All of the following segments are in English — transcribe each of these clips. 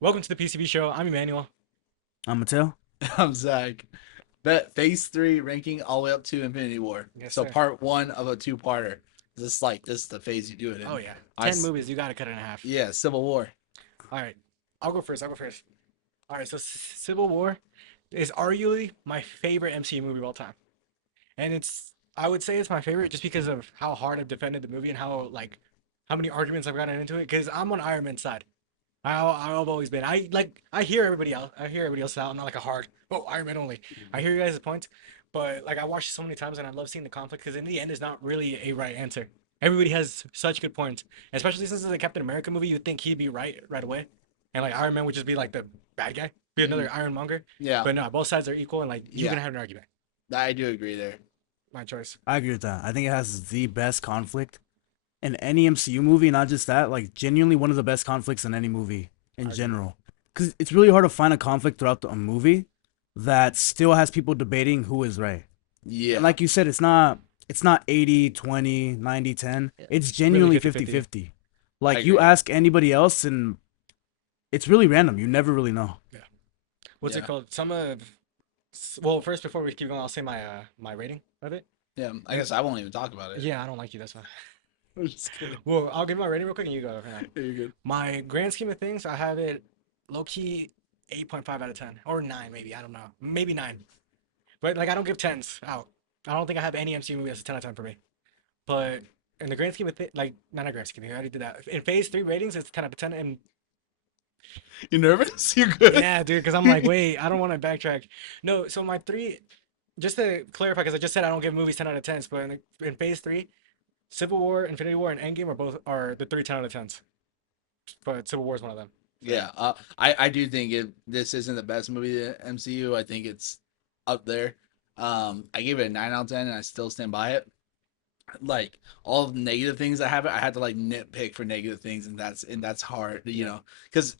Welcome to the PCB show. I'm Emmanuel. I'm Mattel. I'm Zach. Bet Phase 3 ranking all the way up to Infinity War. Yes, So sir. part one of a two-parter. This is the phase you do it Oh in. yeah, I 10 movies. You gotta cut it in half. yeah, Civil War. All right, I'll go first. All right, so Civil War is arguably my favorite MCU movie of all time, and I would say it's my favorite just because of how hard I've defended the movie and how many arguments I've gotten into it. Because I'm on Iron Man's side. I've always been. I hear everybody else. I hear everybody else out. I'm not like a hard Iron Man only. I hear you guys' points, but like I watched it so many times and I love seeing the conflict because in the end, there's not really a right answer. Everybody has such good points, especially since it's a Captain America movie. You'd think he'd be right away, and like Iron Man would just be like the bad guy, be Mhm. another Ironmonger. Yeah, But no, both sides are equal, and like you can yeah, have an argument. I do agree there. My choice. I agree with that. I think it has the best conflict in any MCU movie. Not just that, like genuinely one of the best conflicts in any movie in I agree. general. Because it's really hard to find a conflict throughout a movie that still has people debating who is right. And Yeah, like you said, it's not 80, 20, 90, 10. Yeah, It's it's really genuinely 50 50 50. 50. I Like you agree. ask anybody else, and it's really random. You never really know. Yeah. What's it Yeah, called? Well, first before we keep going, I'll say my rating of it. yeah. I guess I won't even talk about it. Yeah, I don't like you. That's why. I'm just kidding. Well, I'll give my rating real quick, and you go. Yeah. You're good. My grand scheme of things, I have it low key 8.5 out of 10 or 9 maybe. I don't know. Maybe 9. But like I don't give tens out. I don't think I have any MCU movie that's a 10 out of 10 for me. But in the grand scheme of like not a grand scheme, I already did that. In phase 3 ratings, it's 10 out of 10. And You nervous? You good? yeah, dude, because I'm like, wait, I don't want to backtrack. No, so my three, just to clarify, because I just said I don't give movies 10 out of 10s, but in phase 3, Civil War, Infinity War, and Endgame are the three 10 out of 10s. But Civil War is one of them. So, Yeah, I do think this isn't the best movie in the MCU. I think it's up there. I gave it a 9 out of 10, and I still stand by it. Like all the negative things I have, I had to like nitpick for negative things, and that's hard, yeah. because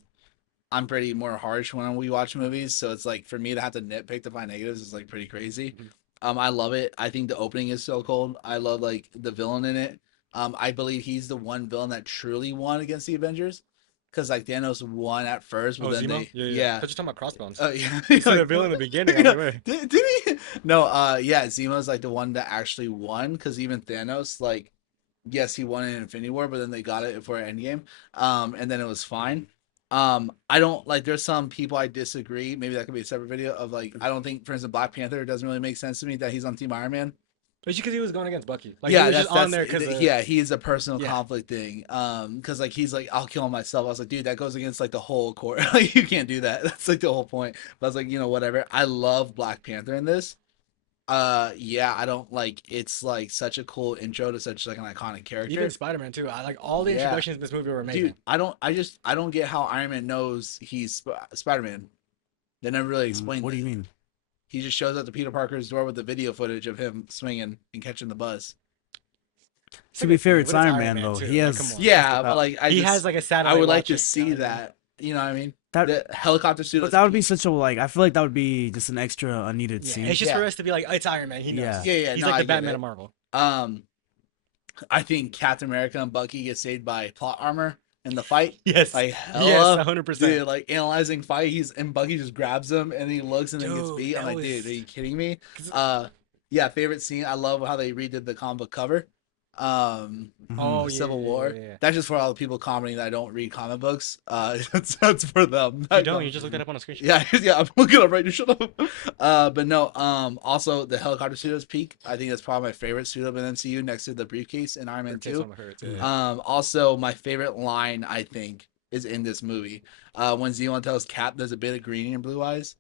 I'm pretty more harsh when we watch movies, so it's like for me to have to nitpick to find negatives is like pretty crazy. Mhm. I love it. I think the opening is so cool. I love like the villain in it. I believe he's the one villain that truly won against the Avengers, because like Thanos won at first, but Oh, then Zemo? they Yeah, yeah. I yeah. thought you were talking about Crossbones. Yeah, You said a like villain in what? the beginning. I'm Yeah, like, wait. did he? No, yeah, Zemo's like the one that actually won, because even Thanos, like, yes, he won in Infinity War, but then they got it for Endgame, and then it was fine. I don't like. There's some people I disagree. Maybe that could be a separate video of like. I don't think, for instance, Black Panther, it doesn't really make sense to me that he's on Team Iron Man. It's because he was going against Bucky. Like, he Yeah, was just on that's there because of. yeah, he's a personal Yeah. conflict thing. Because like he's like, I'll kill him myself. I was like, dude, that goes against like the whole core. Like you can't do that. That's like the whole point. But I was like, whatever. I love Black Panther in this. Yeah, I don't like. It's like such a cool intro to such like an iconic Even character. Spider-Man, too. I like all the Yeah, introductions in this movie were dude, amazing. I don't get how Iron Man knows he's Spider Man. They never really explained What do it. you mean? He just shows up to Peter Parker's door with the video footage of him swinging and catching the buzz. It's To a be good fair, theory, it's but it's Iron Iron Man Man, though. too. He Like, come has on. Yeah, but like He has like a I satellite would like to watching. You know see what I mean? that. You know what I mean? that, The helicopter suit but is that would be peak. such a like. I feel like that would be just an extra unneeded Yeah, scene. it's just for Yeah, us to be like, oh, it's Iron Man. He knows. Yeah. yeah. He's No, like I the get Batman of it. Marvel. Um, I think Captain America and Bucky get saved by plot armor in the fight. Yes. Like Yes, hella, 100%. dude. Like analyzing fight, and Bucky just grabs him and he looks and then gets Dude, beat. I'm that like, dude, are was. you kidding me? 'Cause- Uh, yeah, favorite scene. I love how they redid the comic book cover. Hmm. Oh, For yeah, Civil yeah, yeah, War. yeah, yeah. That's just for all the people commenting that I don't read comic books. That's for them. You Not don't. You going. just looked that up on a screenshot. Yeah, yeah, I'm looking up right now. Shut up. But no. Also the helicopter suit is peak. I think that's probably my favorite suit of an MCU next to the briefcase in Iron Man Briefcase 2. one of hurts. Yeah. Also my favorite line I think is in this movie. When Zeon tells Cap there's a bit of green in your blue eyes.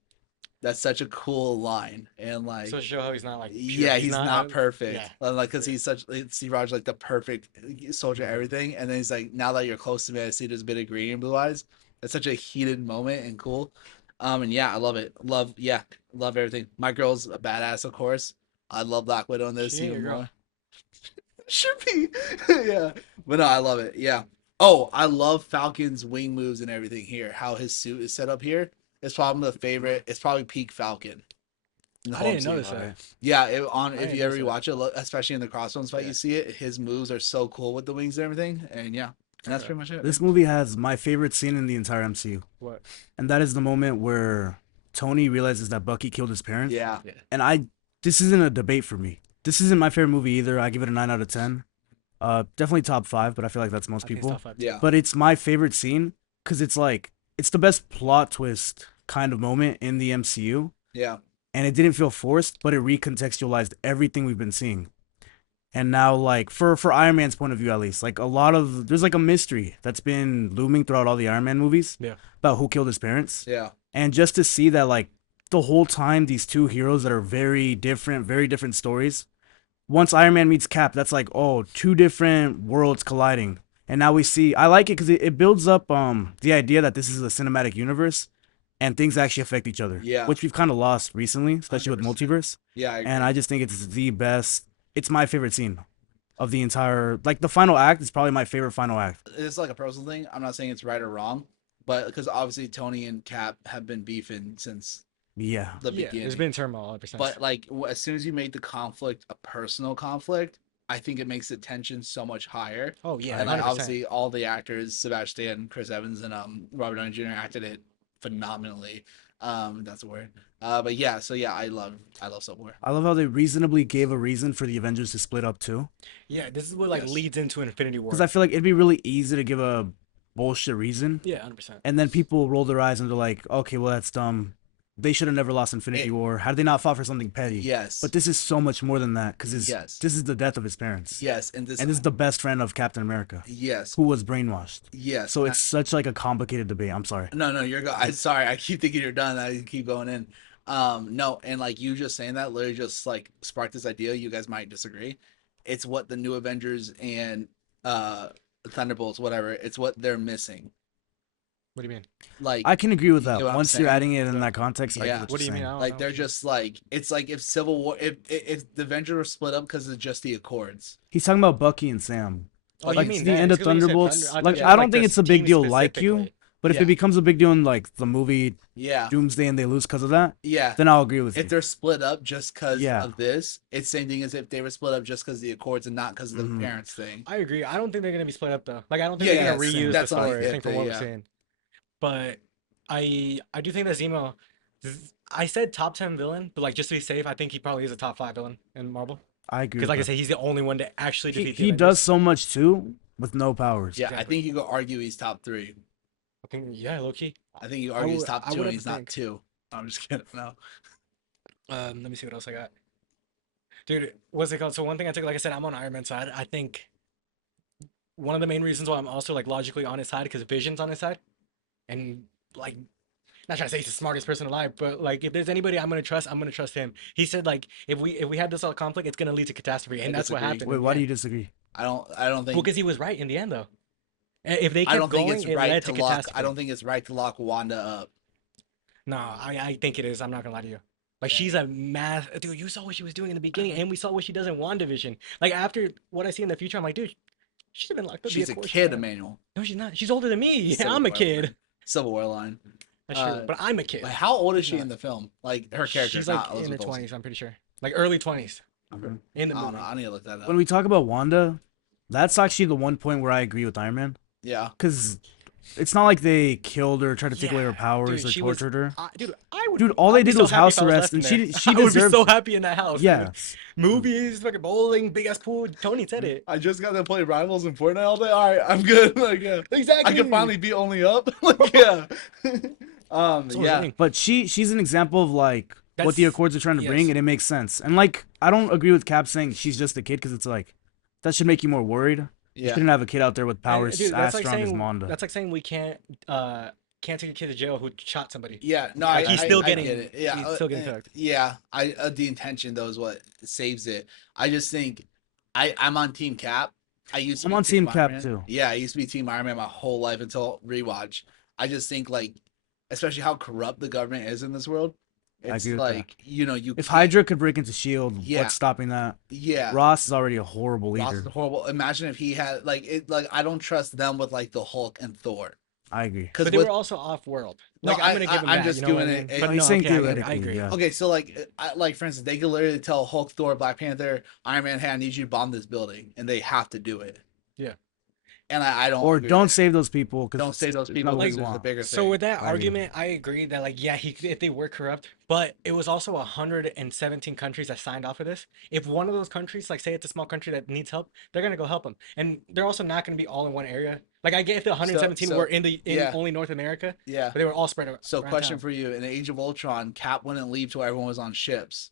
That's such a cool line, and So like, to show how he's not like pure. yeah, He's he's not. not Yeah. perfect. Like, cause Yeah. he's such Steve Rogers like the perfect soldier, Mhm. everything. And then he's like, now that you're close to me, I see there's a bit of green in blue eyes. That's such a heated moment and cool. And yeah, I love it. Love everything. My girl's a badass, of course. I love Black Widow in She this ain't even your girl. more. Should be, yeah. But no, I love it. Yeah. Oh, I love Falcon's wing moves and everything here. How his suit is set up here. It's probably the favorite. It's probably peak Falcon in the I whole didn't MCU. notice that. Right. Yeah, I if didn't you ever notice that. watch it, look, especially in the Crossbones fight, Yeah. you see it. His moves are so cool with the wings and everything, and yeah. And that's Okay. pretty much it. This movie has my favorite scene in the entire MCU, What? and that is the moment where Tony realizes that Bucky killed his parents. Yeah. And this isn't a debate for me. This isn't my favorite movie either. I give it a 9 out of 10. Definitely top 5, but I feel like that's most I think it's people. top 5 too. Yeah. But it's my favorite scene because it's like it's the best plot twist kind of moment in the MCU, Yeah. and it didn't feel forced, but it recontextualized everything we've been seeing. And now, like for Iron Man's point of view, at least, like there's like a mystery that's been looming throughout all the Iron Man movies Yeah. about who killed his parents. Yeah. And just to see that, like, the whole time, these two heroes that are very different stories. Once Iron Man meets Cap, that's like, oh, two different worlds colliding. And now we see, I like it because it builds up the idea that this is a cinematic universe and things actually affect each other. Yeah. Which we've kind of lost recently, especially with 100%. multiverse. Yeah. I agree. And I just think it's the best. It's my favorite scene of the entire, like, the final act is probably my favorite final act. It's like a personal thing. I'm not saying it's right or wrong, but because obviously Tony and Cap have been beefing since Yeah. the Yeah, beginning. there's been turmoil ever since. But like as soon as you make the conflict a personal conflict, I think it makes the tension so much higher. oh yeah, And like 100%. obviously all the actors, Sebastian, Chris Evans, and Robert Downey Jr. acted it phenomenally. That's a word. But yeah, so yeah, I love Civil War. I love how they reasonably gave a reason for the Avengers to split up too. Yeah, this is what like Yes. leads into Infinity War. Because I feel like it'd be really easy to give a bullshit reason, Yeah, 100%. and then people roll their eyes and they're like, okay, well, that's dumb. They should have never lost Infinity War. How did they not fought for something petty? Yes. But this is so much more than that because Yes. this is the death of his parents. yes, And this is the best friend of Captain America, yes. who was brainwashed. Yes. So it's such like a complicated debate. I'm sorry. No, you're go. I'm sorry. I keep thinking you're done. I keep going in. No, and like you just saying that literally just like sparked this idea. You guys might disagree. It's what the new Avengers and Thunderbolts, whatever. It's what they're missing. What do you mean? Like, I can agree with You know that. what I'm Once you're saying? adding it in that context, I Yeah. get what, What do you're you mean? I saying. don't like know. they're just like it's like if Civil War, if the Avengers were split up because of just the Accords. He's talking about Bucky and Sam. Oh, Like, you mean the that? end It's of 'cause when you said Thunderbolts, Thunder- like, thought you I meant, don't think the it's a big team deal like you, specifically. but if Yeah. it becomes a big deal in like the movie Yeah, Doomsday and they lose because of that, yeah. then I'll agree with If you. they're split up just because Yeah. of this, it's same thing as if they were split up just because the Accords and not because of the Mhm. parents thing. I agree. I don't think they're gonna be split up though. Like I don't think Yeah, they're gonna yeah, same. reuse the That's what I story. I get think from there, what yeah. we're saying. But I do think that Zemo. I said top 10 villain, but like just to be safe, I think he probably is a top 5 villain in Marvel. I agree. Because like I with said, he's the only one to actually that. defeat. He the does Avengers. so much too with no powers. Yeah, I Exactly. think you could argue he's top 3. I think yeah, low key. I think you I argue he's would- top I 2 would and have he's to not think. 2. I'm just kidding. No. Let me see what else I got. Dude, what's it called? So one thing I took, like I said, I'm on Iron Man's side. I think one of the main reasons why I'm also like logically on his side because Vision's on his side, and like not trying to say he's the smartest person alive, but like if there's anybody I'm gonna trust him. He said like if we have this all conflict, it's gonna lead to catastrophe, and I that's what disagree. happened. Wait, why do you disagree? I don't think Well, because he was right in the end though. If they I kept don't think going, it's it right led to to lock catastrophe. I don't think it's right to lock Wanda up. No, I think it is. I'm not gonna lie to you. Like Yeah. she's a math dude. You saw what she was doing in the beginning, and we saw what she does in WandaVision. Like after what I see in the future, I'm like, dude, she's been locked up. She's a Of course kid, she has. Emmanuel. No, she's not. She's older than me. Civil I'm a War kid. line. Civil War line. That's true. But I'm a kid. Like, how old is she No. in the film? Like her character, She's not like in her Elizabeth Olsen. 20s. I'm pretty sure. Like early 20s Mhm. in the I don't movie. know. I need to look that up. When we talk about Wanda, that's actually the one point where I agree with Iron Man. Yeah. Because it's not like they killed her, tried to take away her Yeah, powers, dude, or she was- tortured her. Dude, I would. Dude, all I'd they be did so was happy house if I was arrest, left in and there. she I would be deserved. so happy in that house. Yeah. Dude. Movies, fucking bowling, big ass pool. Tony said it. I just got to play Rivals in Fortnite all day. All right, I'm good. Like, yeah. Exactly. I can finally be only up. Like, yeah. That's what I'm yeah. saying. But she's an example of like what the That's- Accords are trying to bring, yes. and it makes sense. And like I don't agree with Cap saying she's just a kid because it's like that should make you more worried. You Yeah. shouldn't have a kid out there with And, powers dude, as that's like strong as saying Wanda. that's like saying we can't take a kid to jail who shot somebody. Yeah, no, Like, I, he's I- still I getting- get it. Yeah, he's still getting cooked. Yeah, the intention though is what saves it. I just think I'm on Team Cap. I used to I'm be on Team Iron Cap, Man. too. Yeah, I used to be Team Iron Man my whole life until rewatch. I just think like, especially how corrupt the government is in this world. It's agree with that. like you If Hydra could break into Shield, Yeah. what's stopping that? yeah, Ross is already a horrible Ross leader. is horrible. Imagine if he had like it. Like I don't trust them with like the Hulk and Thor. I agree. Because But they were also off world. No, Like I'm gonna give them I'm that. just You know what doing I it- mean? it- But No, he's no, saying okay, I theoretically, agree. yeah. okay, so like for instance, they could literally tell Hulk, Thor, Black Panther, Iron Man, "Hey, I need you to bomb this building," and they have to do it. and I don't Or agree don't with it. save those people because Don't save those it's people not what Like, because you there's a want. bigger so thing. with that I agree. argument, I agree that like yeah, if they were corrupt, but it was also 117 countries that signed off of this. If one of those countries, like say it's a small country that needs help, they're gonna go help them, and they're also not gonna be all in one area. Like I get if the So 117 were so in yeah, only North America, yeah. but they were all spread So around question town. for you: in Age of Ultron, Cap wouldn't leave till everyone was on ships.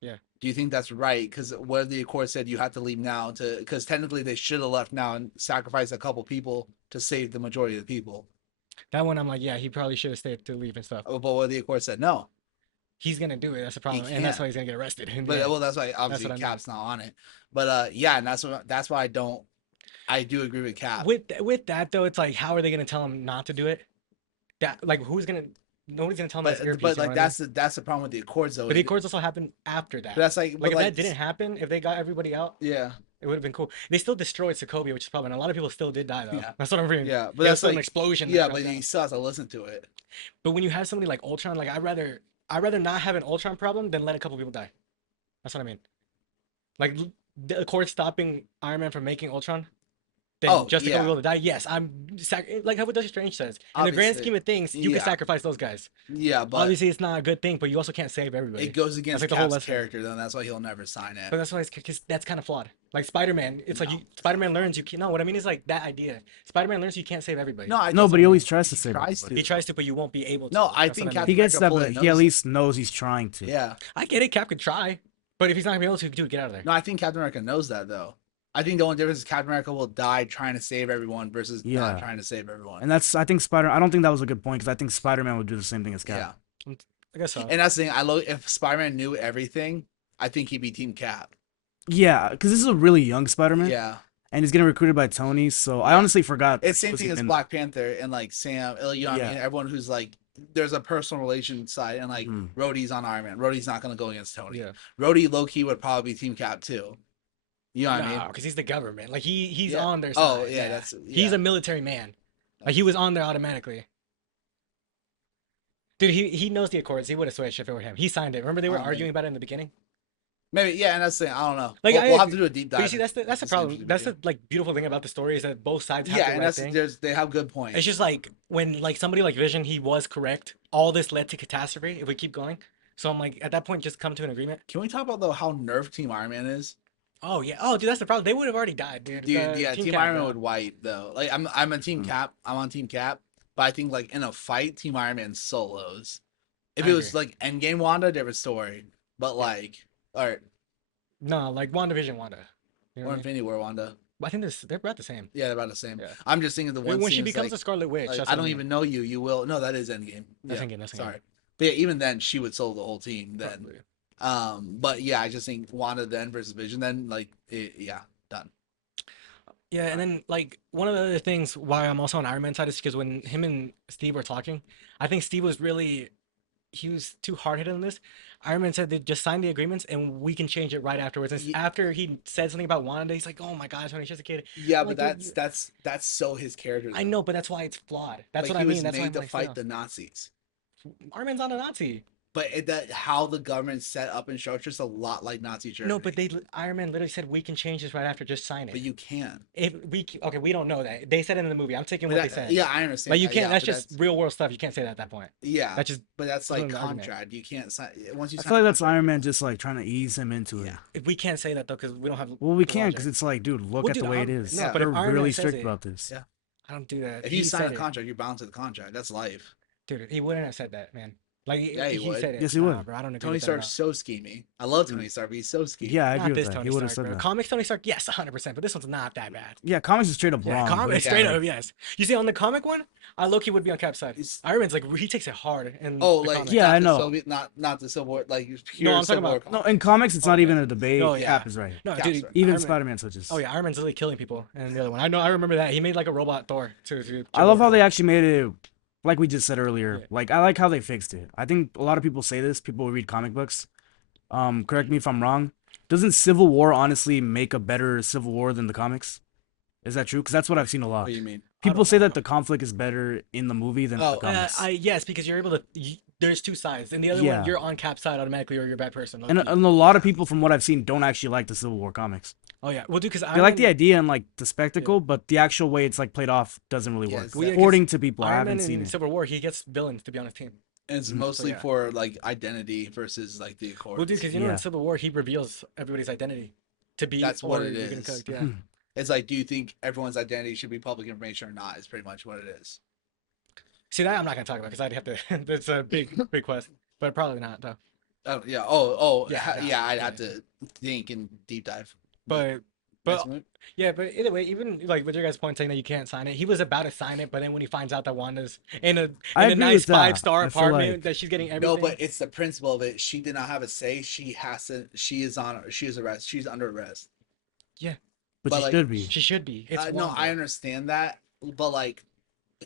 Yeah. Do you think that's right? Because what the Accord said, you have to leave now to, because technically they should have left now and sacrificed a couple people to save the majority of the people. That one I'm like, yeah, he probably should have stayed to leave and stuff. But what the Accord said, no, He's gonna do it. That's the he problem, and that's can't. why he's gonna get arrested. In the But end. well, that's why That's obviously what I mean. Cap's not on it. But yeah, and that's why I do agree with Cap. With that though, it's like, how are they gonna tell him not to do it? That like who's gonna? Nobody's gonna tell him his earpiece. But You know like what I mean? that's the problem with the Accords though. But the Accords also happened after But that. that's like Like but if like that didn't happen, if they got everybody out, yeah. it would have been cool. They still destroyed Sokovia, which is probably, and a lot of people still did die though. Yeah. That's what I'm reading. Yeah, but There was that's still an like explosion. yeah, that but dropped you down. still have to listen to it. But when you have somebody like Ultron, like I'd rather not have an Ultron problem than let a couple people die. That's what I mean. Like the Accord stopping Iron Man from making Ultron, then Oh just a couple yeah, people to die. Yes, like how what Doctor Strange says. In the grand obviously. scheme of things, you can Yeah, sacrifice those guys. yeah, but Obviously, it's not a good thing, but you also can't save everybody. it goes That's against like the whole Cap's lesson. character, then that's why he'll never sign it. But that's why cause that's kind of flawed. Like Spider-Man, it's like No. Spider-Man learns you can. No, what I mean is like that idea. Spider-Man learns you can't save everybody. No, I No, just but he always mean. tries to he save tries everybody. He tries to, but you won't be able to. No, I That's think what I Cap- mean. He gets that, America but fully he at knows least knows he's trying to. Yeah. I get it. Cap could try, but if he's not gonna be able to, dude, get out of there. No, I think Captain America knows that though. I think the only difference is Captain America will die trying to save everyone versus not Yeah. trying to save everyone. And that's I think I don't think that was a good point because I think Spider-Man would do the same thing as Cap. Yeah. I guess so. And that's the thing. I love if Spider-Man knew everything, I think he'd be Team Cap. Yeah, because this is a really young Spider-Man. Yeah. And he's getting recruited by Tony, so I honestly forgot. It's same was thing as even- Black Panther and like Sam, you know what I Yeah. mean? Everyone who's like there's a personal relation side and like Mhm. Rhodey's on Iron Man. Rhodey's not gonna go against Tony. Yeah. Rhodey low key would probably be Team Cap too. You know what I mean? No, because he's the government. Like he's Yeah. on their Oh, side. yeah, that's- He's yeah. a military man. Like he was on there automatically. Dude, he knows the Accords. He would have switched if it were him. He signed it. Remember they were Oh, man. arguing about it in the beginning. Maybe yeah, and that's the thing. I don't know. Like, We'll have to do a deep dive. But you see, that's the It's an problem. interesting That's video. the like beautiful thing about the story is that both sides have Yeah, the and right that's thing. they have good points. It's just like when like somebody like Vision, he was correct. All this led to catastrophe if we keep going. So I'm like, at that point, just come to an agreement. Can we talk about though how nerfed Team Iron Man is? Oh yeah. Oh dude, that's the problem. They would have already died, dude. Dude, The yeah, Team Cap, Iron Man bro. would wipe though. Like I'm a Team Mm. Cap. I'm on Team Cap, but I think like in a fight, Team Iron Man solos. If I it was agree. like Endgame Wanda, different story. But like, or No, like WandaVision, Wanda. You know or what I mean? Infinity War Wanda. I think they're about the same. Yeah, they're about the same. Yeah. I'm just thinking the one When scene she is, becomes like, a Scarlet Witch, like, that's I what don't mean. even know you. You will. No, that is Endgame. That's Yeah, Endgame, that's Endgame. sorry. But yeah, even then, she would solo the whole team then. Probably. But yeah, I just think Wanda then versus Vision then, like, yeah, done. Yeah, and then like one of the other things why I'm also on Iron Man side is because when him and Steve were talking, I think Steve was really he was too hard headed on this. Iron Man said they just sign the agreements and we can change it right afterwards. And Ye- after he said something about Wanda, he's like, "Oh my gosh, when he's just a kid." Yeah, I'm but like, dude, that's so his character. I though. know, but that's why it's flawed. That's Like, what I he mean. was That's why made I'm to like, fight still. the Nazis. Iron Man's not a Nazi. But that how the government set up and structured a lot like Nazi Germany. No, but Iron Man literally said we can change this right after. Just sign But it. you can. If okay, we don't know that. They said it in the movie. I'm taking But what they that- said. yeah, I understand. Like you that, can't. yeah, That's but just real world stuff. You can't say that at that point. yeah. That's just But that's That's like an argument. contract. You can't sign once you. I sign feel like a that's contract- Iron Man just like trying to ease him into it. Yeah. we can't say that though because we don't have. Well, we the can logic. because it's like, dude, look Well, at dude, the way it I'm- is. no, but if They're Iron Man really says strict it- about this. Yeah. I don't do that. If He you sign said a it. contract, you're bound to the contract. That's life. Dude, he wouldn't have said that, man. Like Yeah, he he would. said it. Yes, he Nah, would. bro, I don't agree Tony with that at Stark's all. so schemy. I love Tony Stark, but he's so schemy. Yeah, I Not agree this with that. Tony He would have Stark, said bro. that. Comics Tony Stark, yes, 100%, but this one's not that bad. Yeah, comics is straight up Yeah, wrong. but comics yeah. straight up, yes. You see, on the comic one, I low-key would be on Cap's side. It's- Iron Man's like he takes it hard. In Oh, the like comics. Yeah, not I the know. Soviet, not the Civil War, like pure I'm talking Civil War about- No, comics. in comics, it's not Okay. even a debate. Oh, yeah. Cap is right. No, Cap's dude, right. Even Iron Man- Spider-Man switches. Oh yeah, Iron Man's literally killing people, and the other one, I remember that he made like a robot Thor to I love how they actually made it, like we just said earlier. Yeah. Like I like how they fixed it. I think a lot of people say this. People who read comic books. Correct me if I'm wrong. Doesn't Civil War honestly make a better Civil War than the comics? Is that true? Because that's what I've seen a lot. What do you mean? People don't say know. that the conflict is better in the movie than Oh, the comics. yes, because you're able to there's two sides, and the other one Yeah. you're on Cap's side automatically, or you're a bad person. And, Low-key. and a lot of Yeah. people, from what I've seen, don't actually like the Civil War comics. Oh yeah, well, dude, because They Iron like the Man. idea and like the Yeah. spectacle, but the actual way it's like played off doesn't really Yeah, work. it's Well, yeah, that, 'cause According to people, I Iron haven't Man seen in it. Civil War, he gets villains to be on his team. and it's Mhm. mostly yeah. for like identity versus like the Well, dude, Accords. because you know in Yeah. Civil War he reveals everybody's identity to be That's what or it you're getting is. cooked. Yeah. It's like, do you think everyone's identity should be public information or not? Is pretty much what it is. See that I'm not gonna talk about because I'd have to. That's a big quest, but probably not though. Oh yeah. Yeah, no, Yeah. I'd yeah. have to think and deep dive. But Next but one. yeah, but either way, even like with your guys' point saying that you can't sign it, he was about to sign it, but then when he finds out that Wanda's I in a agree nice with that. 5-star I feel apartment like, that she's getting No, everything. but it's the principle of it. She did not have a say. She has to. She is arrest. She's under arrest. but but, she like, should be. she should be. It's No, Wanda. I understand that, but like,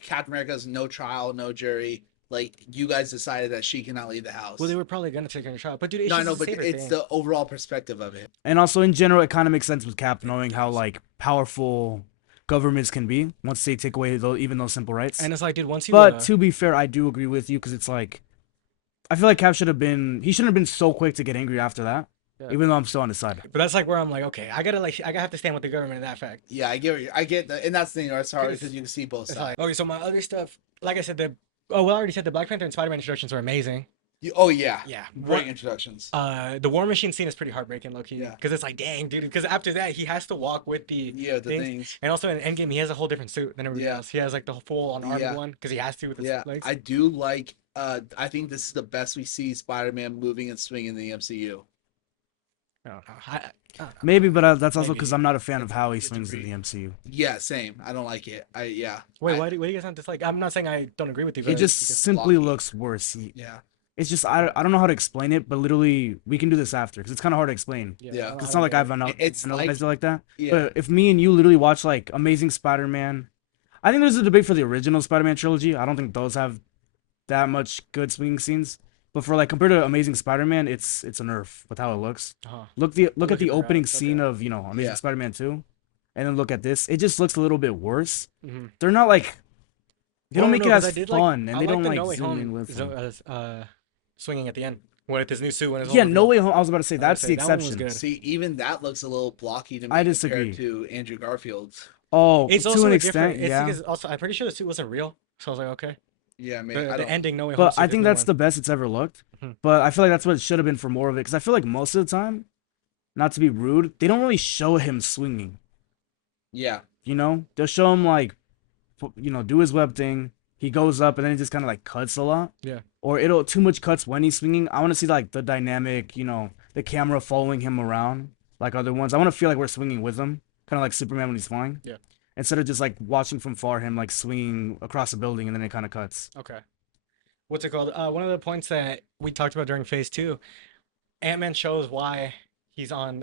Captain America's no trial, no jury. Like, you guys decided that she cannot leave the house. Well, they were probably gonna take her in trial, but dude, it's No, I just know, a but safer it's thing. the overall perspective of it. And also in general, it kind of makes sense with Cap knowing how like powerful governments can be once they take away even those simple rights. And it's like, dude, once you But to be fair, I do agree with you because it's like I feel like Cap he shouldn't have been so quick to get angry after that. Yeah. Even though I'm still on his side. but that's like where I'm like, okay, I have to stand with the government in that fact. Yeah, I get that, and that's the thing. It's hard because you can see both It's sides. like, okay, so my other stuff, like I said, I already said the Black Panther and Spider-Man introductions were amazing. Oh yeah, Yeah. great introductions. The War Machine scene is pretty heartbreaking, low key. Yeah. Because it's like, dang, dude. Because after that, he has to walk with the Yeah, the things. things. And also in Endgame, he has a whole different suit than everybody Yeah. else. He has like the full on armored Yeah. one because he has to with his Yeah, legs. I do like. I think this is the best we see Spider-Man moving and swinging in the MCU. I don't know. I don't know. Maybe, but that's also because Maybe. I'm not a fan of how he It's swings in the agreed. MCU. Yeah, same. I don't like it. Yeah. Wait, I- why do you guys not dislike? I'm not saying I don't agree with you. It But just because- simply blocky. looks worse. Yeah. It's just I don't know how to explain it, but literally we can do this after because it's kind of hard to explain. Yeah. I don't- It's I not like don't I've get it. It's analyzed like- it like that. Yeah. But if me and you literally watch like Amazing Spider-Man, I think there's a debate for the original Spider-Man trilogy. I don't think those have that much good swinging scenes. But for like compared to Amazing Spider-Man, it's a nerf with how it looks. Uh-huh. Look at looking the for opening that, scene okay. of Amazing Yeah. Spider-Man 2, and then look at this. It just looks a little bit worse. Mhm. They're not like they Well, don't make no, it 'cause as I did fun, I and they don't the like No Way zoom in Home with them. swinging at the end with his new suit and his Yeah, whole No reveal. Way Home. I was about to say I was gonna that's say, the that one was exception. good. See, even that looks a little blocky to me I disagree. compared to Andrew Garfield's. Oh, It's to also an a different. extent, It's yeah. because also I'm pretty sure the suit wasn't real, so I was like, okay. Yeah, maybe. I The don't. ending No Way Home. But suit I is think new that's one. the best it's ever looked. Mhm. But I feel like that's what it should have been for more of it. Because I feel like most of the time, not to be rude, they don't really show him swinging. Yeah. They'll show him like, do his web thing. He goes up and then it just kind of like cuts a lot. Yeah. Or it'll too much cuts when he's swinging. I want to see like the dynamic, the camera following him around like other ones. I want to feel like we're swinging with him, kind of like Superman when he's flying. Yeah. Instead of just like watching from far him like swinging across a building and then it kind of cuts. Okay. What's it called? One of the points that we talked about during Phase 2, Ant-Man shows why he's on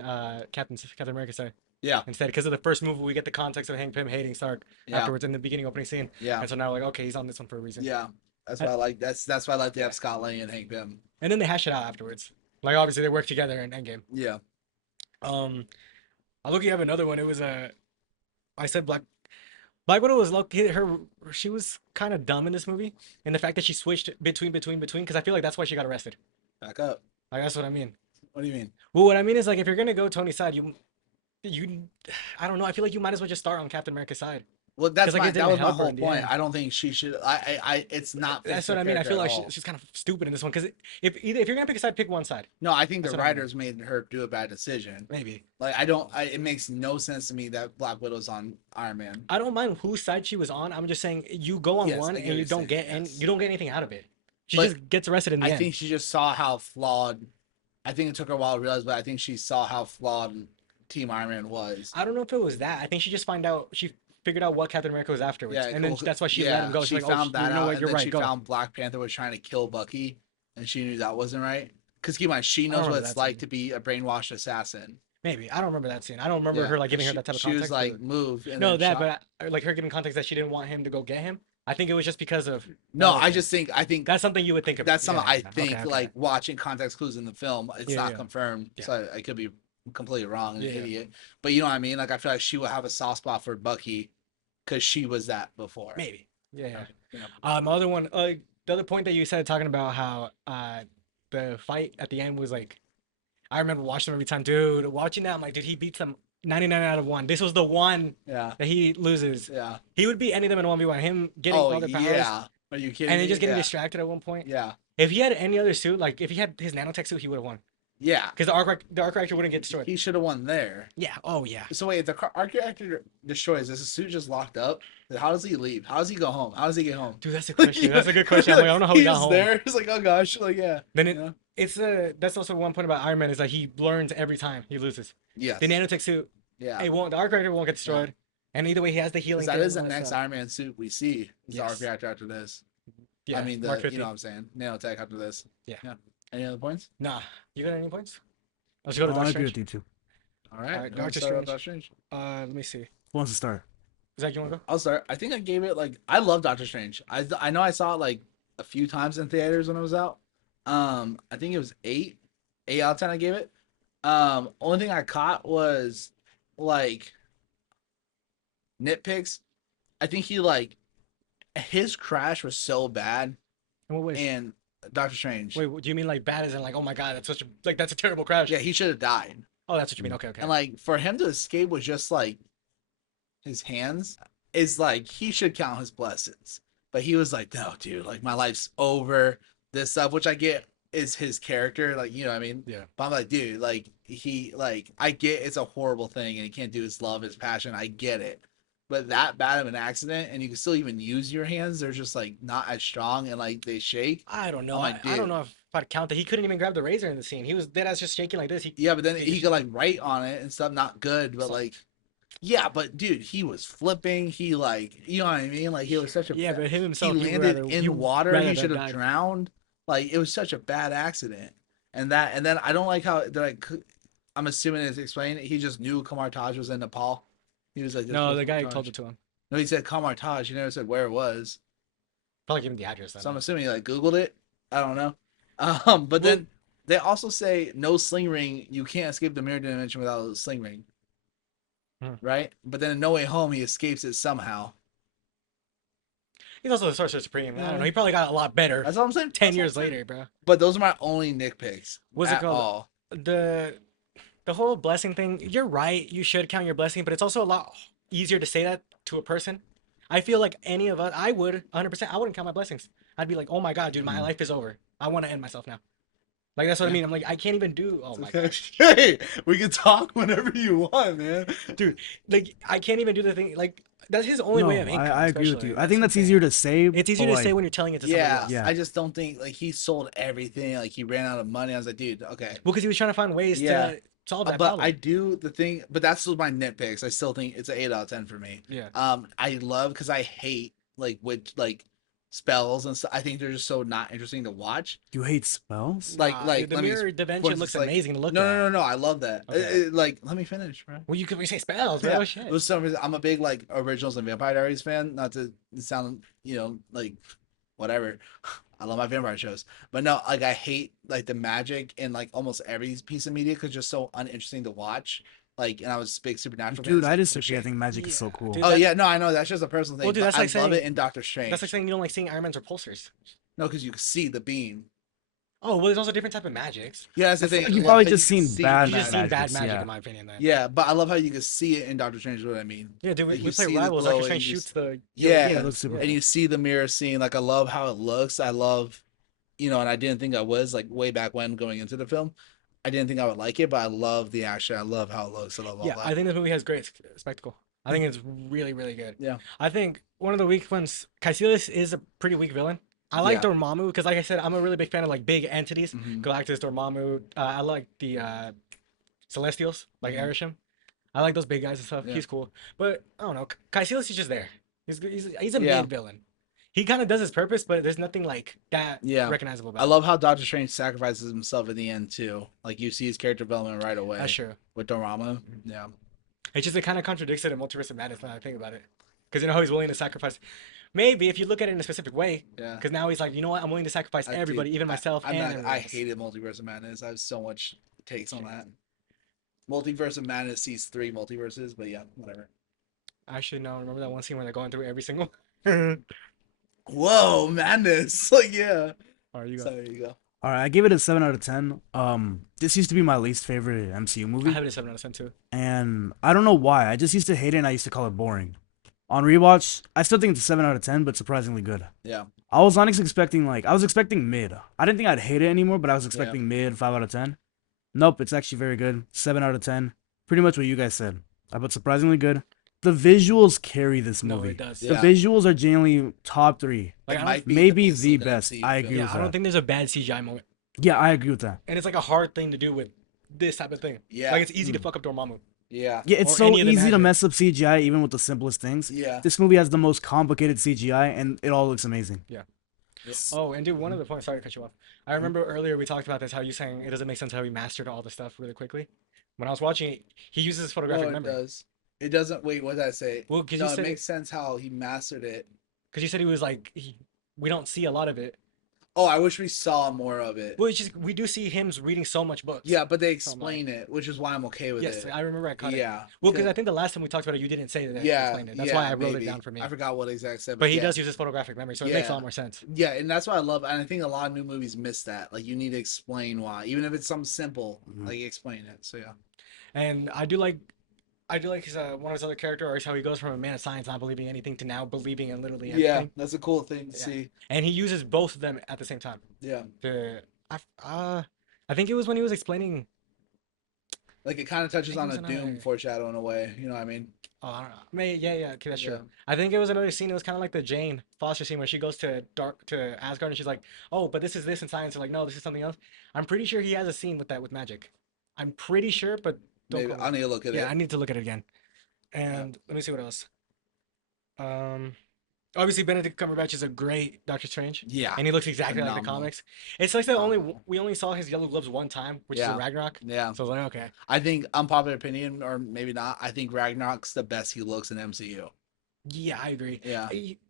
Captain America's side Yeah. instead, because of the first movie we get the context of Hank Pym hating Stark Yeah. afterwards in the beginning opening scene, Yeah. and so now like okay, he's on this one for a reason. Yeah. That's why I like. That's why I like to have Scott Lang and Hank Pym. And then they hash it out afterwards. Like obviously they work together in Endgame. Yeah. I look, you have another one. It was I said Black Widow was lucky. She was kind of dumb in this movie, and the fact that she switched between, because I feel like that's why she got arrested. Back up. Like that's what I mean. What do you mean? Well, what I mean is like if you're gonna go Tony's side, I don't know. I feel like you might as well just start on Captain America's side. Well, that's 'Cause, like, it that didn't was my help her whole in the point. end. I don't think she should. It's not. That's fits what I her mean. I feel like character at all. she's kind of stupid in this one because if you're gonna pick a side, pick one side. No, I think the That's what I mean. writers made her do a bad decision. Maybe. Like it makes no sense to me that Black Widow's on Iron Man. I don't mind whose side she was on. I'm just saying you go on Yes, one I get and what you you're don't saying, get yes. you don't get anything out of it. She But just gets arrested in the I end. think she just saw how flawed. I think it took her a while to realize, but I think she saw how flawed Team Iron Man was. I don't know if it was that. I think she just she figured out what Captain America was afterwards, Yeah, and then cool. that's why she Yeah, let him go. She She's like, found that you know out, what? and You're then right. she Go. found Black Panther was trying to kill Bucky, and she knew that wasn't right. Because keep in mind, she I knows don't what remember it's that like scene. to be a brainwashed assassin. Maybe I don't remember that scene. I don't remember Yeah, her like giving her she- that type of She context. was like, but- move. And no, then that, shot. but like her giving context that she didn't want him to go get him. I think it was just because of. No, that I thing. just think That's something you would think of. that's something I yeah, think okay. like watching context clues in the film. It's Yeah, not yeah. confirmed, Yeah. so I could be completely wrong, an Yeah, yeah. idiot. But you know what I mean? Like I feel like she would have a soft spot for Bucky because she was that before. Maybe. Yeah. You know? My other one, the other point that you said talking about how the fight at the end was like, I remember watching him every time, dude. Watching that, I'm like, dude, he beats them 99 out of one. This was the one Yeah. that he loses. Yeah. He would beat any of them in a 1v1. Him getting Oh all their powers yeah. Are you kidding and then me? just getting Yeah. distracted at one point. Yeah. If he had any other suit, like if he had his nanotech suit, he would have won. Yeah. Because the arc reactor wouldn't get destroyed. He should have won there. Yeah. Oh yeah. So wait, if the arc reactor destroys, is the suit just locked up? How does he leave? How does he go home? How does he get home? Dude, that's a question. That's a good question. I'm like, I don't know how he got He's home. there. It's like, oh gosh, like yeah. Then you know? that's also one point about Iron Man is that he learns every time he loses. Yes. The nanotech suit, Yeah. the arc reactor won't get destroyed. And either way, he has the 'Cause healing. that thing is the and all that next stuff. Iron Man suit we see. Is the arc Yes. reactor after this. Yeah. I mean, Mark you 50. know what I'm saying? Nanotech after this. Yeah. Any other points? Nah. You got any points? Let's go to I Doctor agree with Strange. you too. All right. Alright, you wanna Doctor start with Strange. Doctor Strange. Let me see. Who wants to start? Zach, you want to go? I'll start. I think I gave it like I love Doctor Strange. I know I saw it like a few times in theaters when it was out. I think it was 8 out of 10 I gave it. Only thing I caught was like nitpicks. I think he like his crash was so bad In what way? and Doctor Strange. Wait, do you mean like bad as in like, oh my god, that's such a that's a terrible crash? Yeah, he should have died. Oh, that's what you mean. Okay, okay. And like for him to escape with just like his hands is like he should count his blessings. But he was like, no, dude, like my life's over. This stuff, which I get is his character, like you know what I mean? Yeah. But I'm like, dude, like he like I get it's a horrible thing and he can't do his love, his passion. I get it. But that bad of an accident and you can still even use your hands, they're just like not as strong and like they shake. I don't know. I'm like, I don't dude. know if I'd count that. He couldn't even grab the razor in the scene. He was dead ass just shaking like this. Yeah, but then They he just- could like write on it and stuff, not good, but So- like yeah, but dude, he was flipping. He like, you know what I mean? Like he was such a Yeah, but him he himself. landed in water. rather He than should have died. drowned. Like it was such a bad accident. And then I don't like how that I'm assuming it's explained. He just knew Kamar Taj was in Nepal. He was like, "This No, was the guy Kamar told Taj." it to him. No, he said Kamar Taj. He never said where it was. Probably give him the address. Then. So I'm assuming he like Googled it. I don't know. But Well- then they also say no sling ring. You can't escape the mirror dimension without a sling ring. Hmm. Right? But then in No Way Home, he escapes it somehow. He's also the Sorcerer Supreme. I Yeah. don't know. He probably got a lot better That's all I'm saying. 10 That's all years I'm saying. later, bro. But those are my only nitpicks. What's it at called? all. The whole blessing thing. You're right. You should count your blessing, but it's also a lot easier to say that to a person. I feel like any of us, I would 100%. I wouldn't count my blessings. I'd be like, oh my god, dude, my life is over. I want to end myself now. Like that's what I Yeah. mean. I'm like, I can't even do. Oh my god, Hey, we can talk whenever you want, man. dude. Like I can't even do the thing. Like that's his only way of income. I agree with especially. you. I think that's the thing. easier to say. It's easier but, to like, say when you're telling it to somebody Yeah, else. Yeah. I just don't think like he sold everything. Like he ran out of money. I was like, dude, okay. Well, because he was trying to find ways Yeah. to solve that But problem. I do the thing. But that's still my nitpicks. I still think it's an 8 out of 10 for me. yeah. I love because I hate like with like spells and stuff. I think they're just so not interesting to watch. You hate spells? Like Nah, like dude, the let me. mirror dimension it's looks like- amazing to look No, at. no, no, no. I love that. Okay. Like let me finish, bro. Well, you could say spells, bro. Yeah, Shit. for some reason, I'm a big like originals and Vampire Diaries fan. Not to sound, like whatever. I love my vampire shows, but no, like I hate like the magic in like almost every piece of media because it's just so uninteresting to watch. Like, and I was a big supernatural. Dude, fan, I so disagree. I shit. think magic is so Yeah, cool. dude. Oh that- yeah, no, I know that's just a personal thing. Well, dude, but that's like I love saying- it in Doctor Strange. That's like saying you don't like seeing Iron Man's repulsors. No, because you can see the beam. Oh, well, there's also different type of magics. Yeah, that's the thing. You've Well, probably like, just you can seen see bad You the just seen bad magics, magic, yeah. in my opinion. Then. Yeah, but I love how you can see it in Doctor Strange. Is what I mean. Yeah, dude, Like, we you play see the Rivals. glow Doctor and Strange you shoots s- the. Yeah, it looks super and you see the mirror scene. Like I love how it looks. I love, and I didn't think I was like way back when going into the film. I didn't think I would like it, but I love the action. I love how it looks. I love all Yeah, that. I think this movie has great spectacle. I think it's really, really good. Yeah. I think one of the weak ones, Caecilius is a pretty weak villain. I like Yeah. Dormammu because, like I said, I'm a really big fan of like big entities. Mhm. Galactus, Dormammu. I like the Celestials, like Mhm. Arishem. I like those big guys and stuff. Yeah. He's cool. But I don't know. Caecilius is just there. He's a Yeah. mid villain. He kind of does his purpose, but there's nothing like that Yeah. recognizable about I him. love how Doctor Strange sacrifices himself at the end too. Like you see his character development right away That's true. with Dormammu. Mm-hmm. Yeah. It's just it kind of contradicts it in Multiverse of Madness now that I think about it. Because you know how he's willing to sacrifice. Maybe if you look at it in a specific way, Yeah. because now he's like, you know what, I'm willing to sacrifice Dude, everybody, even myself I'm and not, everyone I else. hated Multiverse of Madness. I have so much takes on that. Multiverse of Madness sees 3 multiverses, but yeah, whatever. Actually, no. Remember that one scene where they're going through every single. Whoa, madness! Like, yeah. All right, you So go. there you go. All right, I give it a 7 out of 10. This used to be my least favorite MCU I movie, have it at 7 out of 10 too. and I don't know why. I just used to hate it, and I used to call it boring. On rewatch, I still think it's a 7 out of 10, but surprisingly good. Yeah, I was honestly expecting I was expecting mid. I didn't think I'd hate it anymore, but I was yeah. expecting mid 5 out of 10. Nope, it's actually very good. 7 out of 10. Pretty much what you guys said. But surprisingly good. The visuals carry this No, movie. it does. The Yeah. visuals are genuinely top three. Like It I don't. might be Maybe best the looking best. MCU I film. agree Yeah, with I don't that. think there's a bad CGI moment, Yeah, I agree with that. and it's like a hard thing to do with this type of thing. Yeah. Like it's easy to Mm. fuck up Dormammu. Yeah, Yeah, it's Or so any of the easy to magic. mess up CGI even with the simplest things. yeah. This movie has the most complicated CGI and it all looks amazing. Yeah. Yeah. Oh, and dude, one other point. Sorry to cut you off. I remember earlier we talked about this. How you saying it doesn't make sense how he mastered all the stuff really quickly. When I was watching it, he uses his photographic No, it memory. does. It doesn't. Wait, what did I say? Well, because No, you it said makes sense how he mastered it. because you said he was like we don't see a lot of it. Oh, I wish we saw more of it. Well, it's just we do see him reading so much books. Yeah, but they So I'm like- explain it, which is why I'm okay with Yes, it. I remember I caught it. Yeah. Well, because I think the last time we talked about it, you didn't say that. Yeah, Explained it. That's yeah, why I wrote maybe. it down for me. I forgot what exact said, But he yeah. does use his photographic memory, so it makes a Yeah. lot more sense. Yeah, and that's what I love, and I think a lot of new movies miss that. Like, you need to explain why, even if it's something simple. Mhm. Like, explain it. So yeah. And I do like his one of his other character arcs how he goes from a man of science not believing anything to now believing in literally Yeah, everything. that's a cool thing to Yeah. see. And he uses both of them at the same time. Yeah, The I think it was when he was explaining. like it kind of touches think it on was a Doom another- foreshadow in a way. You know what I mean? Oh, I don't know. Yeah, okay, that's true. Yeah. I think it was another scene. It was kind of like the Jane Foster scene where she goes to Asgard and she's like, "Oh, but this is this in science." And like, "No, this is something else." I'm pretty sure he has a scene with that with magic. I'm pretty sure, but don't Maybe quote me. I need to look at Yeah, it. I need to look at it again. And let me see what else. Um, obviously Benedict Cumberbatch is a great Doctor Strange, Yeah, and he looks exactly like the Phenomenal. comics. It's like that only Phenomenal. we only saw his yellow gloves one time, which is Yeah. in Ragnarok. yeah. So I was like, okay, I think unpopular opinion, or maybe not. I think Ragnarok's the best he looks in MCU. yeah, I agree. Yeah.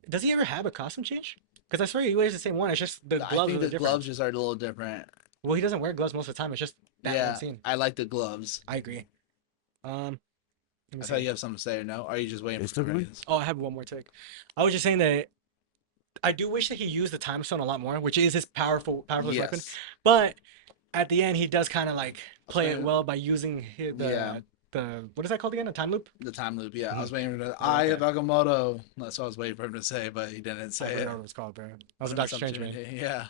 Does he ever have a costume change? Because I swear he wears the same one. It's just the I gloves think are the different. gloves just are a little different. Well, he doesn't wear gloves most of the time. It's just that one Yeah, scene. I like the gloves. I agree. Let me I thought see. you have something to say, or no? Or are you just waiting It's for still going? Guardians? Oh, I have one more take. I was just saying that I do wish that he used the time stone a lot more, which is his powerful weapon. Yes. But at the end, he does kind of like play it Okay. well by using Yeah. the what is that called again? A time loop? The time loop, yeah. I was Mhm. waiting for the Oh, Eye okay. of Agamotto. That's what I was waiting for him to say, but he didn't I say forgot it. what it's called, bro. I was a Doctor Strange man. Yeah.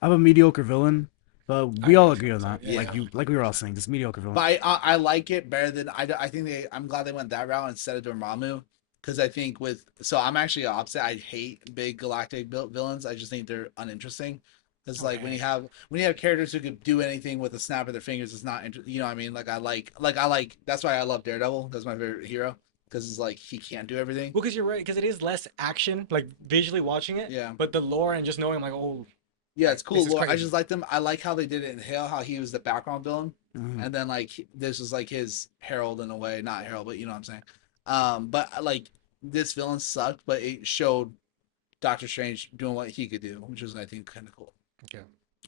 I have a mediocre villain, but we I all know agree on something, that. yeah. Like we were all saying, just mediocre villain. But I like it better than I think I'm glad they went that route instead of Dormammu, because I think I'm actually opposite. I hate big galactic villains. I just think they're uninteresting. It's like when Okay. you have characters who could do anything with a snap of their fingers, it's not you know what I mean. Like I like that's why I love Daredevil. That's my favorite hero, because it's like he can't do everything. Well, because you're right, because it is less action, like visually watching it. Yeah. But the lore and just knowing, like, oh, Yeah, it's cool. This is Lore. I crazy. just like them. I like how they did it in Hale, how he was the background villain. Mhm. And then like this was like his herald in a way, not herald, but you know what I'm saying. But like this villain sucked, but it showed Doctor Strange doing what he could do, which was I think kind of cool. okay,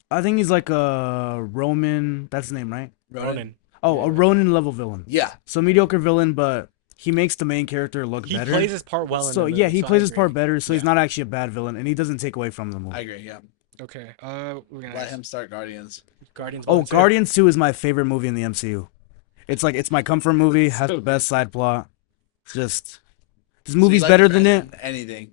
I think he's like a Roman. That's his name, right? Ronan. Oh, Yeah. a Ronin level villain. Yeah, So mediocre villain, but he makes the main character look He better. plays his part well. In So the yeah, movie, he so I plays his agree. part better. So he's Yeah. not actually a bad villain, and he doesn't take away from the movie. I agree. Yeah, Okay. We're gonna let him start Guardians. Guardians. Oh, 1 and 2. Guardians 2 is my favorite movie in the MCU. It's my comfort movie, has So the best side plot. It's just this So you movie's like better it than better it. Anything.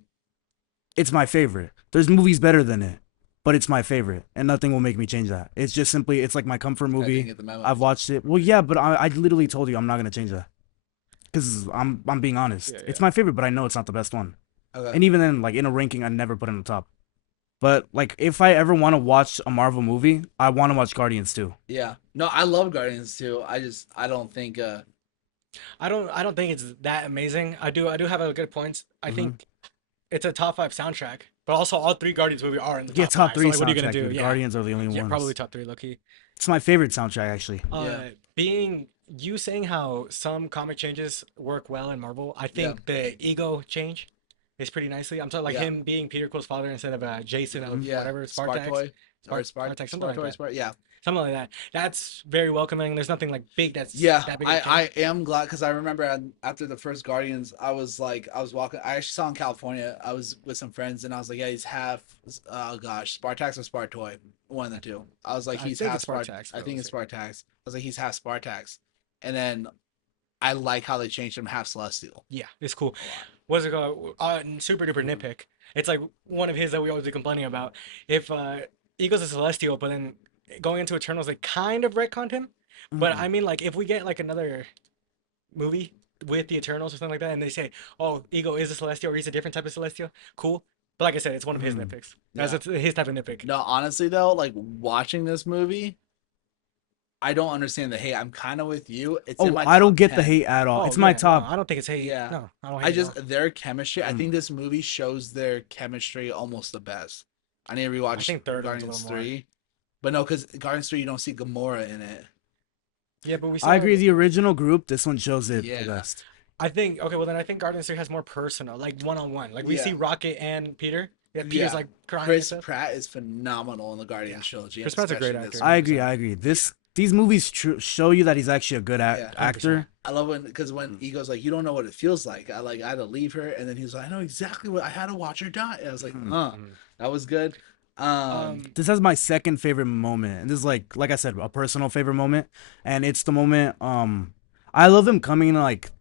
It's my favorite. There's movies better than it, but it's my favorite, and nothing will make me change that. It's just simply it's like my comfort I didn't movie. get the memo. I've watched it. Well, yeah, but I literally told you I'm not gonna change that because I'm being honest. Yeah, It's yeah. my favorite, but I know it's not the best one. Okay. And even then, like in a ranking, I never put it in the top. But like if I ever want to watch a Marvel movie, I want to watch Guardians 2. Yeah. No, I love Guardians too. I don't think. I don't think it's that amazing. I do have a good points. I Mhm. think it's a top 5 soundtrack, but also all 3 Guardians movies are in the Yeah, top, top 5. three So like, what are you soundtrack. gonna do? Dude. Yeah, Guardians are the only yeah, ones. probably top 3, low key. It's my favorite soundtrack actually. Yeah. Being you saying how some comic changes work well in Marvel, I think the ego change is pretty nicely. I'm talking like Yeah. him being Peter Quill's father instead of Jason of Yeah. whatever Spartax. Spartoy. Or Spartax, something like Spartoy, that. Yeah. something like that. That's very welcoming. There's nothing like big that's Yeah, that big of a I change. am glad because I remember after the first Guardians, I was like, I was walking. I actually saw in California. I was with some friends, and I was like, yeah, he's half. Oh gosh, Spartax or Spartoy, one of the two. I was like, I he's think half it's Spart. Spartax, I but think we'll it's see. Spartax. I was like, he's half Spartax, and then I like how they changed him half Celestial Yeah, it's cool. a lot. What's it called? Super duper nitpick. It's like one of his that we always be complaining about. If Eagles is Celestial, but then going into Eternals, they kind of retconned him. But Mm. I mean, like, if we get like another movie with the Eternals or something like that, and they say, "Oh, Ego is a Celestial, or he's a different type of Celestial," cool. But like I said, it's one of his Mm. nitpicks. That's Yeah. his type of nitpick. No, honestly though, like watching this movie, I don't understand the hate. I'm kind of with you. It's in Oh, my I don't top get the 10. hate at all. Oh It's my yeah, no, top. I don't think it's hate. Yeah. No, I don't I hate it at all. just their chemistry. I Mm. think this movie shows their chemistry almost the best. I need to I rewatch think third one's a Guardians little more. 3. But no, because Guardians 3 you don't see Gamora in it. Yeah, but we I saw. agree. The original group, this one shows it the Yeah. best. I think okay, well then I think Guardians 3 has more personal, like one on one. Like we see Yeah. Rocket and Peter. Yeah, Peter's Yeah. like crying and Chris stuff. Pratt is phenomenal in the Guardians Yeah. trilogy, and Chris Pratt's a great especially this actor. I one. agree. 100%. I agree. These movies show you that he's actually a good Yeah. actor. I love when he goes like, "You don't know what it feels like." I had to leave her, and then he was like, "I know exactly what I had to watch her die." And I was like, Mhm. "Huh, Mhm. that was good." This has my second favorite moment, and this is like I said, a personal favorite moment, and it's the moment. I love him coming like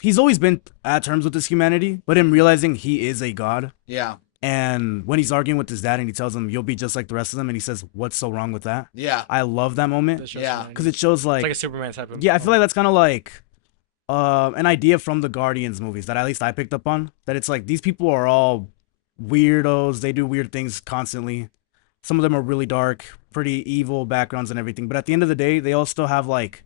he's always been at terms with his humanity, but him realizing he is a god. Yeah, And when he's arguing with his dad, and he tells him, "You'll be just like the rest of them," and he says, "What's so wrong with that?" yeah, I love that moment That shows Yeah. humanity. because it shows It's like a like, Superman type of yeah, I feel like moment. that's kind of like an idea from the Guardians movies that at least I picked up on. That it's like these people are all weirdos. They do weird things constantly. Some of them are really dark, pretty evil backgrounds and everything. But at the end of the day, they all still have like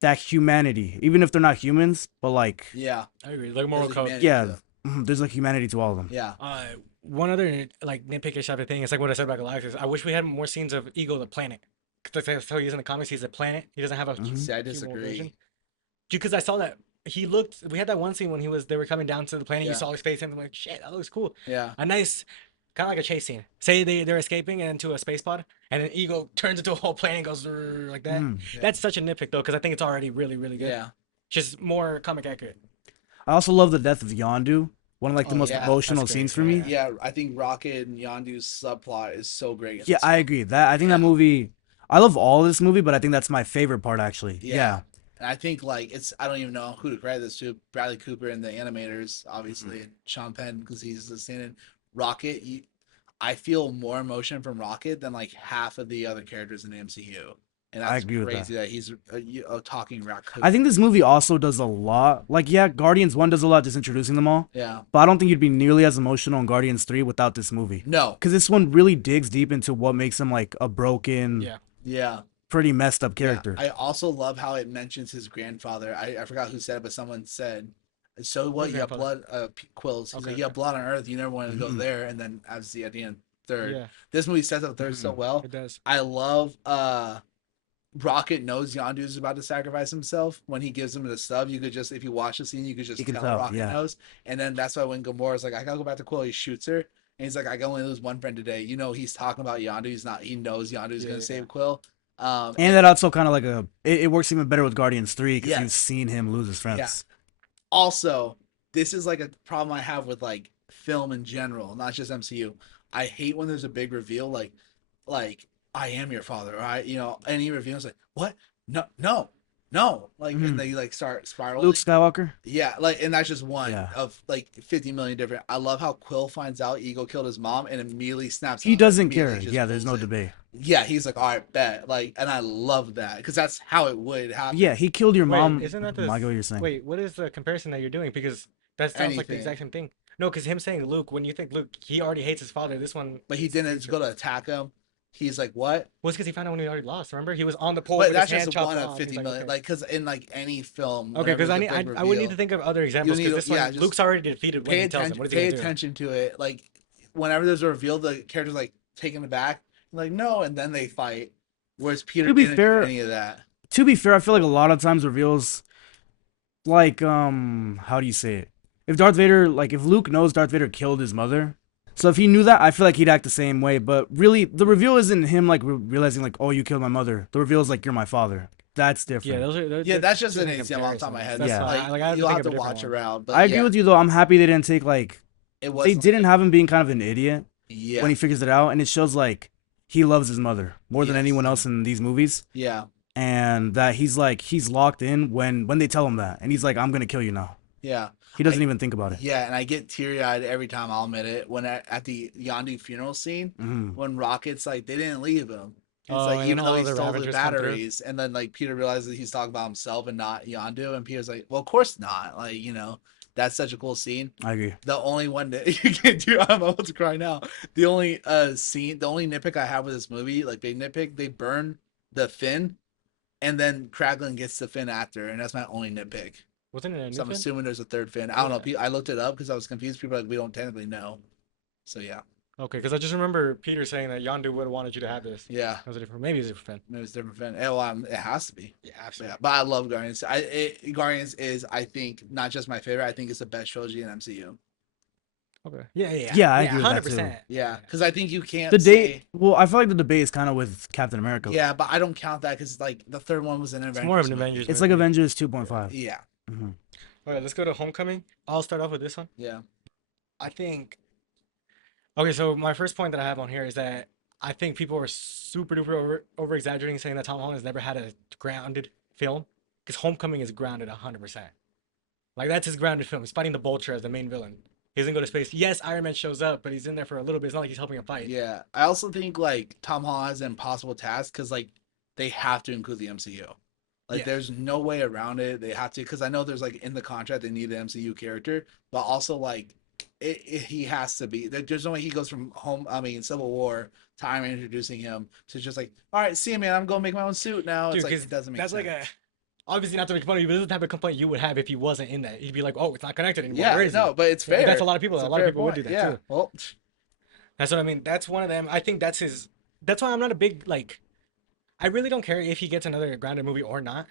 that humanity, even if they're not humans. But like, yeah. I agree. Like moral There's a code. humanity yeah, to it. there's like humanity to all of them. Yeah, One other like nitpickish type of thing. It's like what I said about Galactus. I wish we had more scenes of Ego the planet. Because that's how he's in the comics. He's a planet. He doesn't have a Mhm. see, I human version. disagree. Because I saw that he looked. We had that one scene when they were coming down to the planet. You Yeah. saw his face, and I'm like, shit, that looks cool. Yeah, A nice, kind of like a chase scene. Say they're escaping and into a space pod, and then Ego turns into a whole plane and goes "Rrrr," like that. Mhm. Yeah. That's such a nitpick though, because I think it's already really, really good. yeah. Just more comic accurate. I also love the death of Yondu. One of like the Oh, most yeah, emotional that's great. scenes for Yeah, me. yeah. Yeah, I think Rocket and Yondu's subplot is so great. in Yeah, this I film. agree. That I think Yeah. that movie. I love all of this movie, but I think that's my favorite part actually. Yeah. Yeah. And I think like I don't even know who to credit this to. Bradley Cooper and the animators, obviously, and Sean Penn because he's the stand-in. Rocket, I feel more emotion from Rocket than like half of the other characters in the MCU, and I that's agree with crazy that he's a talking raccoon. I think this movie also does a lot. Like, yeah, Guardians 1 does a lot just introducing them all. Yeah. But I don't think you'd be nearly as emotional in Guardians 3 without this movie. No. Because this one really digs deep into what makes him like a broken, Yeah. Yeah. pretty messed up Yeah. character. I also love how it mentions his grandfather. I forgot who said it, but someone said, "So what? Who's You have grandfather? blood, Quills. He's Okay, like, you have okay. blood on Earth. You never wanted to go Mhm. there." And then obviously at the end, third. Yeah, This movie sets up third so Mhm. well. it does. I love Rocket knows Yondu's about to sacrifice himself. When he gives him the stub, you could just, if you watch the scene, you could just You can tell tell, Rocket yeah. knows. And then that's why when Gamora's like, I gotta go back to Quill, he shoots her. And he's like, I can only lose one friend today. You know, he's talking about Yondu. He knows Yondu's Yeah, gonna yeah. save Quill. And that also kind of like it works even better with Guardians 3 because Yes. you've seen him lose his friends. Also, this is like a problem I have with like film in general, not just MCU. I hate when there's a big reveal like I am your father, or any reveal is like, what? No, no, no. Like Mhm. and they like start spiraling. Luke Skywalker. Yeah, like and that's just one Yeah. of like 50 million different. I love how Quill finds out Ego killed his mom and immediately snaps. He out of it, doesn't immediately care. just Yeah, there's no pulls it. debate. Yeah, he's like, all right, bet. Like, and I love that because that's how it would happen. Yeah, he killed your Wait, mom. isn't that I the? get what you're saying. Wait, what is the comparison that you're doing? Because that sounds like the Anything. exact same thing. No, because him saying Luke, when you think Luke, he already hates his father. This one, But he it's the didn't future. go to attack him. He's like, what? Was because he found out when he already lost. Remember, he was on the pole But with that's his hand just chopped one off. of He's 50 like, million. okay. Like, because in like any film, Okay, whenever because there's a big I would need reveal, to think of other examples. need Because to- this yeah, one, just Luke's already defeated when pay he tells him. attention. What is he Pay gonna do? attention to it. Like, whenever there's a reveal, the character's like taken aback, like no, and then they fight. Whereas Peter To be didn't do fair- any of that. To be fair, I feel like a lot of times reveals, like how do you say it? If Luke knows Darth Vader killed his mother, So if he knew that, I feel like he'd act the same way. But really, the reveal isn't him like realizing like, oh, you killed my mother. The reveal is like, you're my father. That's Yeah, different. Yeah, that's just two an different example off the top of my head. comparisons. That's Yeah. why Like I have to you'll think have of a to different watch one. around, but I agree yeah, with you though. I'm happy they didn't take like it they wasn't. didn't have him being kind of an idiot Yeah. when he figures it out, and it shows like he loves his mother more than Yes. anyone else in these movies, Yeah. and that he's locked in when they tell him that, and he's like, I'm gonna kill you now. Yeah. He doesn't even think about it. Yeah, and I get teary eyed every time. I'll admit it. When at the Yondu funeral scene, Hmm. when Rocket's like, they didn't leave him. It's Oh, like and even then though all he the stole the Ravagers come through. batteries, and then like Peter realizes he's talking about himself and not Yondu, and Peter's like, well, of course not. Like that's such a cool scene. I agree. The only one that you can do, I'm about to cry now. The only scene, the only nitpick I have with this movie, like big nitpick, they burn the fin, and then Kraglin gets the fin after, and that's my only nitpick. Wasn't it a new So I'm fin? assuming there's a third fin. I don't know. I looked it up because I was confused. People are like, we don't technically know. So yeah, Okay, because I just remember Peter saying that Yondu would have wanted you to have this. yeah, That was a different, maybe it's a different fin. maybe it's a different fin. Well, it has to be. Yeah, But absolutely. yeah, but I love Guardians. Guardians is, I think, not just my favorite. I think it's the best trilogy in MCU. Okay. Yeah. Yeah, I agree with that, too. 100%. Yeah, because I think you can't The say. date. Well, I feel like the debate is kind of with Captain America. Yeah, but I don't count that because like the third one was an It's Avengers. more of an movie. Avengers. It's like movie. Avengers 2.5. Yeah, Hmm. All right, let's go to Homecoming. I'll start off with this one. yeah, I think. Okay, so my first point that I have on here is that I think people are super duper over exaggerating, saying that Tom Holland has never had a grounded film, because Homecoming is grounded 100%. Like that's his grounded film. He's fighting the Vulture as the main villain. He doesn't go to space. Yes, Iron Man shows up, but he's in there for a little bit. It's not like he's helping him fight. yeah. I also think like Tom Holland has an impossible task because like they have to include the MCU. Like Yeah. there's no way around it. They have to because I know there's like in the contract they need an MCU character, but also like he has to be. There's no way he goes from Civil War to Iron Man introducing him to just like, all right, see you, man. I'm gonna make my own suit now. Dude, It's like 'cause it doesn't make that's sense. like a obviously not to make fun of you, but this is the type of complaint you would have if he wasn't in that. You'd be like, oh, it's not connected anymore. Yeah, Where is no, he? but it's Yeah, fair. that's a lot of people. It's A lot of fair people would do point. that Yeah. too. Well, That's what I mean. That's one of them. I think that's his. That's why I'm not a big like. I really don't care if he gets another grounded movie or not.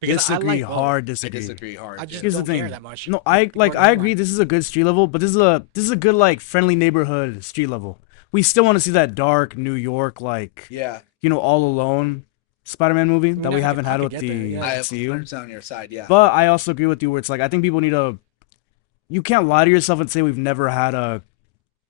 Because I Disagree. like both. Hard I disagree. disagree hard. I just Here's the don't thing. care that much. No, I People are I agree. online. This is a good street level, but this is a good like friendly neighborhood street level. We still want to see that dark New York like Yeah, all alone Spider-Man movie that mean, we I haven't could- I had could with get the there, yeah. I have MCU. 100% on your side. Yeah, But I also agree with you where it's like I think people need to. You can't lie to yourself and say we've never had a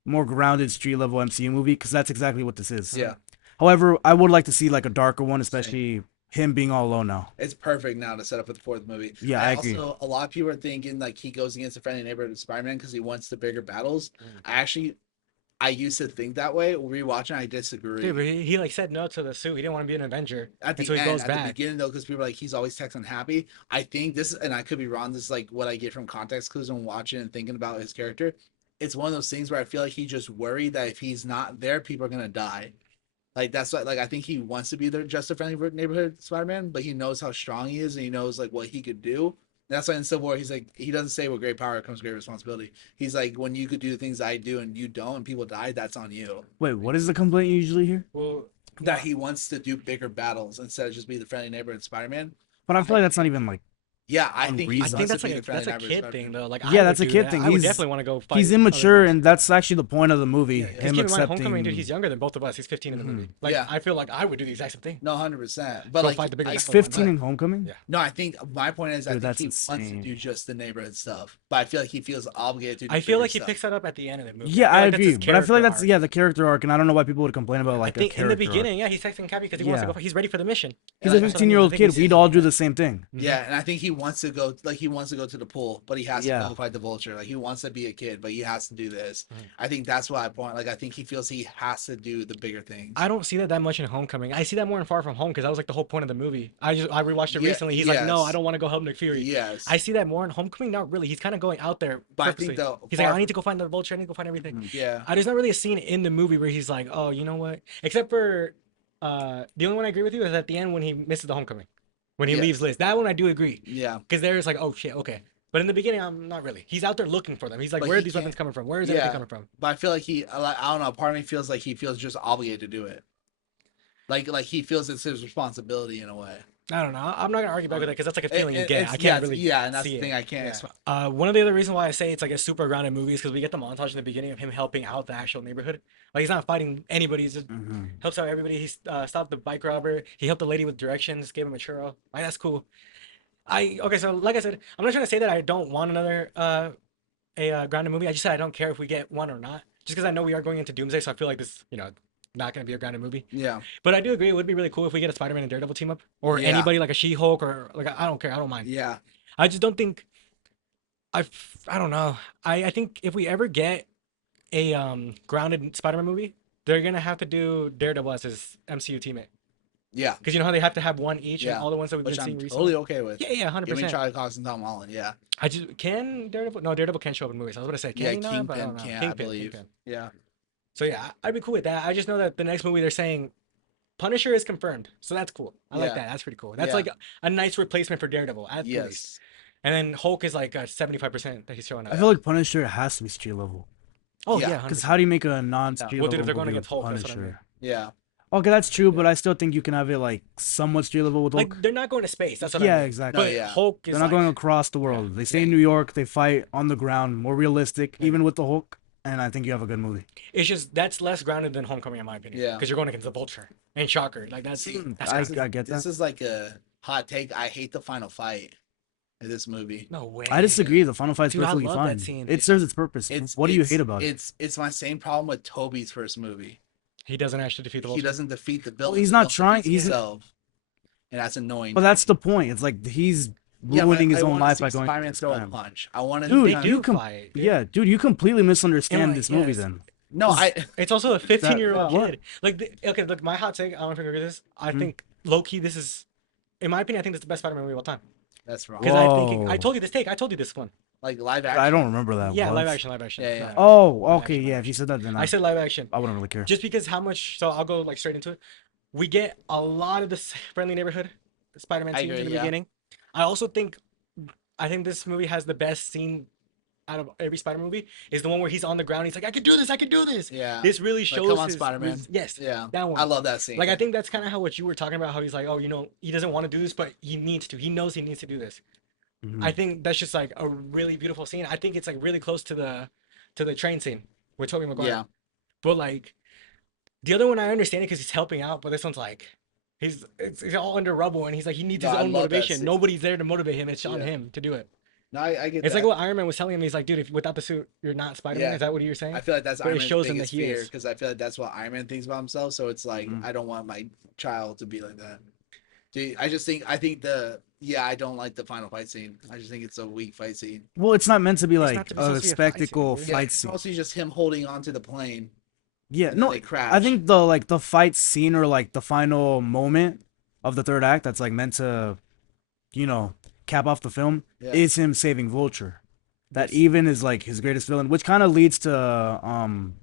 more grounded street level MCU movie because that's exactly what this is. yeah. However, I would like to see like a darker one, especially him being all alone now. It's perfect now to set up for the fourth movie. Yeah, I agree. Also, a lot of people are thinking like he goes against the friendly neighborhood of Spider-Man because he wants the bigger battles. I used to think that way. Rewatching, I disagree. Dude, but he like said no to the suit. He didn't want to be an Avenger. At the and so he end, goes at back. the beginning though, because people are like he's always text unhappy. I think this, and I could be wrong. This is like what I get from context clues and watching and thinking about his character. It's one of those things where I feel like he just worried that if he's not there, people are gonna die. Like that's what like I think he wants to be there just a friendly neighborhood Spider-Man, but he knows how strong he is and he knows like what he could do. That's why in Civil War he's like he doesn't say with great power comes great responsibility. He's like when you could do the things I do and you don't and people die, that's on you. Wait, what is the complaint you usually hear? Well, That he wants to do bigger battles instead of just be the friendly neighborhood Spider-Man. But I feel like that's not even like Yeah, I think he I Unreasonable. think wants that's to be like the that's friendly a neighborhood kid Spider-Man. thing though. Like Yeah, I that's would a do kid that. thing. I would He's- definitely want to go fight. he's other immature, guys. and that's actually the point of the movie. Yeah, yeah. Because Him keep in mind, accepting. Homecoming, dude, he's younger than both of us. He's 15 in the movie. Like Yeah. I feel like I would do the exact same thing. No, 100%. But Go like, fight the bigger He's battle. 15 But- in Homecoming. Yeah. no, I think my point is I Dude, think that's he wants to insane. do just the neighborhood stuff, but I feel like he feels obligated to. Do I feel bigger like he stuff. picks that up at the end of the movie. Yeah, feel I like that's his agree, but I feel like character that's arc. yeah the character arc, and I don't know why people would complain about like I think a in the character beginning, yeah, he's texting Cappy because he wants to Yeah. go. He's ready for the mission. He's And a that's what I mean. 15-year-old I think we kid. see We'd it. all do the same thing. Yeah, and I think he wants to go to the pool, but he has Yeah. to go fight the vulture. Like he wants to be a kid, but he has to do this. Mhm. I think that's why I point. Like I think he feels he has to do the bigger things. I don't see that much in Homecoming. I see that more in Far From Home because that was like the whole point of the movie. I rewatched it Yeah, recently. He's like, no, yes. I don't want to go help Nick Fury. Yes, I see that more in Homecoming. Not really. He's kind of going out there. but I Purposely. think though, He's like, I need to go find the vulture. I need to go find everything. yeah, There's not really a scene in the movie where he's like, oh, you know what? Except for the only one I agree with you is at the end when he misses the Homecoming, when he Yes. leaves Liz. That one I do agree yeah. because there's like, oh shit, okay. But in the beginning, I'm not really. He's out there looking for them. He's like, But where are he these can't- weapons coming from? Where is Yeah. everything coming from? But I feel like I don't know. Part of me feels like he feels just obligated to do it. Like he feels it's his responsibility in a way. I don't know. I'm not gonna argue back with that because that's like a feeling you get. It's I yeah, can't really yeah, and that's see the thing it. I can't. Yeah. One of the other reasons why I say it's like a super grounded movie is because we get the montage in the beginning of him helping out the actual neighborhood. Like he's not fighting anybody. He just Hmm. helps out everybody. He stopped the bike robber. He helped the lady with directions. Gave him a churro. Like that's cool. I okay. So like I said, I'm not trying to say that I don't want another grounded movie. I just said I don't care if we get one or not. Just because I know we are going into Doomsday, so I feel like this, not gonna be a grounded movie. Yeah, But I do agree it would be really cool if we get a Spider-Man and Daredevil team up, or yeah, anybody like a She-Hulk, or like I don't care, I don't mind. yeah, I just don't think I don't know. I think if we ever get a grounded Spider-Man movie, they're gonna have to do Daredevil as his MCU teammate yeah, because you know how they have to have one each and yeah. all the ones that we've been Which I'm seeing totally recently. okay with. Yeah, yeah, hundred Give me percent. Charlie Cox and Tom Holland. Yeah, I just can Daredevil. No, Daredevil can't show up in movies. I was gonna say can yeah. he not? But I Kingpin don't know. can't, I Kingpin, believe. Kingpin. Yeah, So yeah, I'd be cool with that. I just know that the next movie they're saying Punisher is confirmed, so that's cool. I like yeah, that. That's pretty cool. That's yeah. like a nice replacement for Daredevil at the least. Yes. And then Hulk is like 75% that he's showing I up. feel like Punisher has to be street level. Oh Yeah. yeah, Because 100%. how do you make a non-street Well, dude, level if they're going movie against with Hulk, that's what I mean. Punisher? Yeah. Okay, that's true, but Yeah. I still think you can have it like somewhat street level with Hulk. Like they're not going to space. That's what I Yeah, mean. exactly. No, But yeah. Hulk is They're not like, going across the world. They stay in yeah. New York. They fight on the ground, more realistic, Yeah. even with the Hulk. And I think you have a good movie. it's just that's less grounded than Homecoming in my opinion. Yeah. Because you're going against the Vulture and Shocker. Like that's See, that's I grounded. get This that. is like a hot take. I hate the final fight in this movie. No way. I disagree. The final fight's Dude, I perfectly love that fine. scene. It serves its purpose. What do you hate about it? It's my same problem with Toby's first movie. He doesn't actually defeat the He Vulture. doesn't defeat the villain. he's the not villain trying- defeats he's- himself, and that's annoying. But that's the point. It's like he's Yeah, but ruining his I own wanna life see by going. Spider-Man against throw a time. punch. I want to. Dude, They you do fight. Dude. Yeah, dude, you completely misunderstand And, like, this movie yes. then. No, I. It's also a 15-year-old what? kid. Like, okay, look, my hot take. I don't know if you agree with this. I Mhm. think low key, this is, in my opinion, I think this is the best Spider-Man movie of all time. That's wrong. Because I think I Whoa. told you this take. I told you this one. Like live action. I don't remember that. Yeah, was. live action, live action. Yeah, yeah. Oh, Live okay, action, yeah. live If you said that, then I said live action. I wouldn't really care. Just because how much. So I'll go like straight into it. We get a lot of this friendly neighborhood Spider-Man I scenes agree, in the yeah. beginning. I also think, I think this movie has the best scene out of every Spider movie. Is the one where he's on the ground. He's like, I can do this. I can do this. Yeah. This really Like, shows come on, his Spider-Man. yes. Yeah. That one. I love that scene. Like I think that's kind of how what you were talking about. How he's like, oh, he doesn't want to do this, but he needs to. He knows he needs to do this. Mhm. I think that's just like a really beautiful scene. I think it's like really close to the train scene with Tobey Maguire. Yeah. But like the other one, I understand it because he's helping out, but this one's like he's all under rubble, and he's like he needs No, his I own love that motivation. scene. Nobody's there to motivate him. It's on Yeah. him to do it. No, I get It's that. like what Iron Man was telling him. He's like, dude, if without the suit, you're not Spider-Man. Yeah. Is that what you're saying? I feel like that's But it Iron Man's shows him that biggest he fear is. because I feel like that's what Iron Man thinks about himself. So it's like Mhm. I don't want my child to be like that. Dude, I think I don't like the final fight scene. I just think it's a weak fight scene. Well, it's not meant to be It's like not to be a supposed to be a fight scene, spectacle dude. Yeah, fight it's scene. mostly just him holding onto the plane. Yeah, And then no, they crash. I think the fight scene or like the final moment of the third act that's like meant to, cap off the film Yeah. is him saving Vulture. That Yes. even is like his greatest villain, which kind of leads to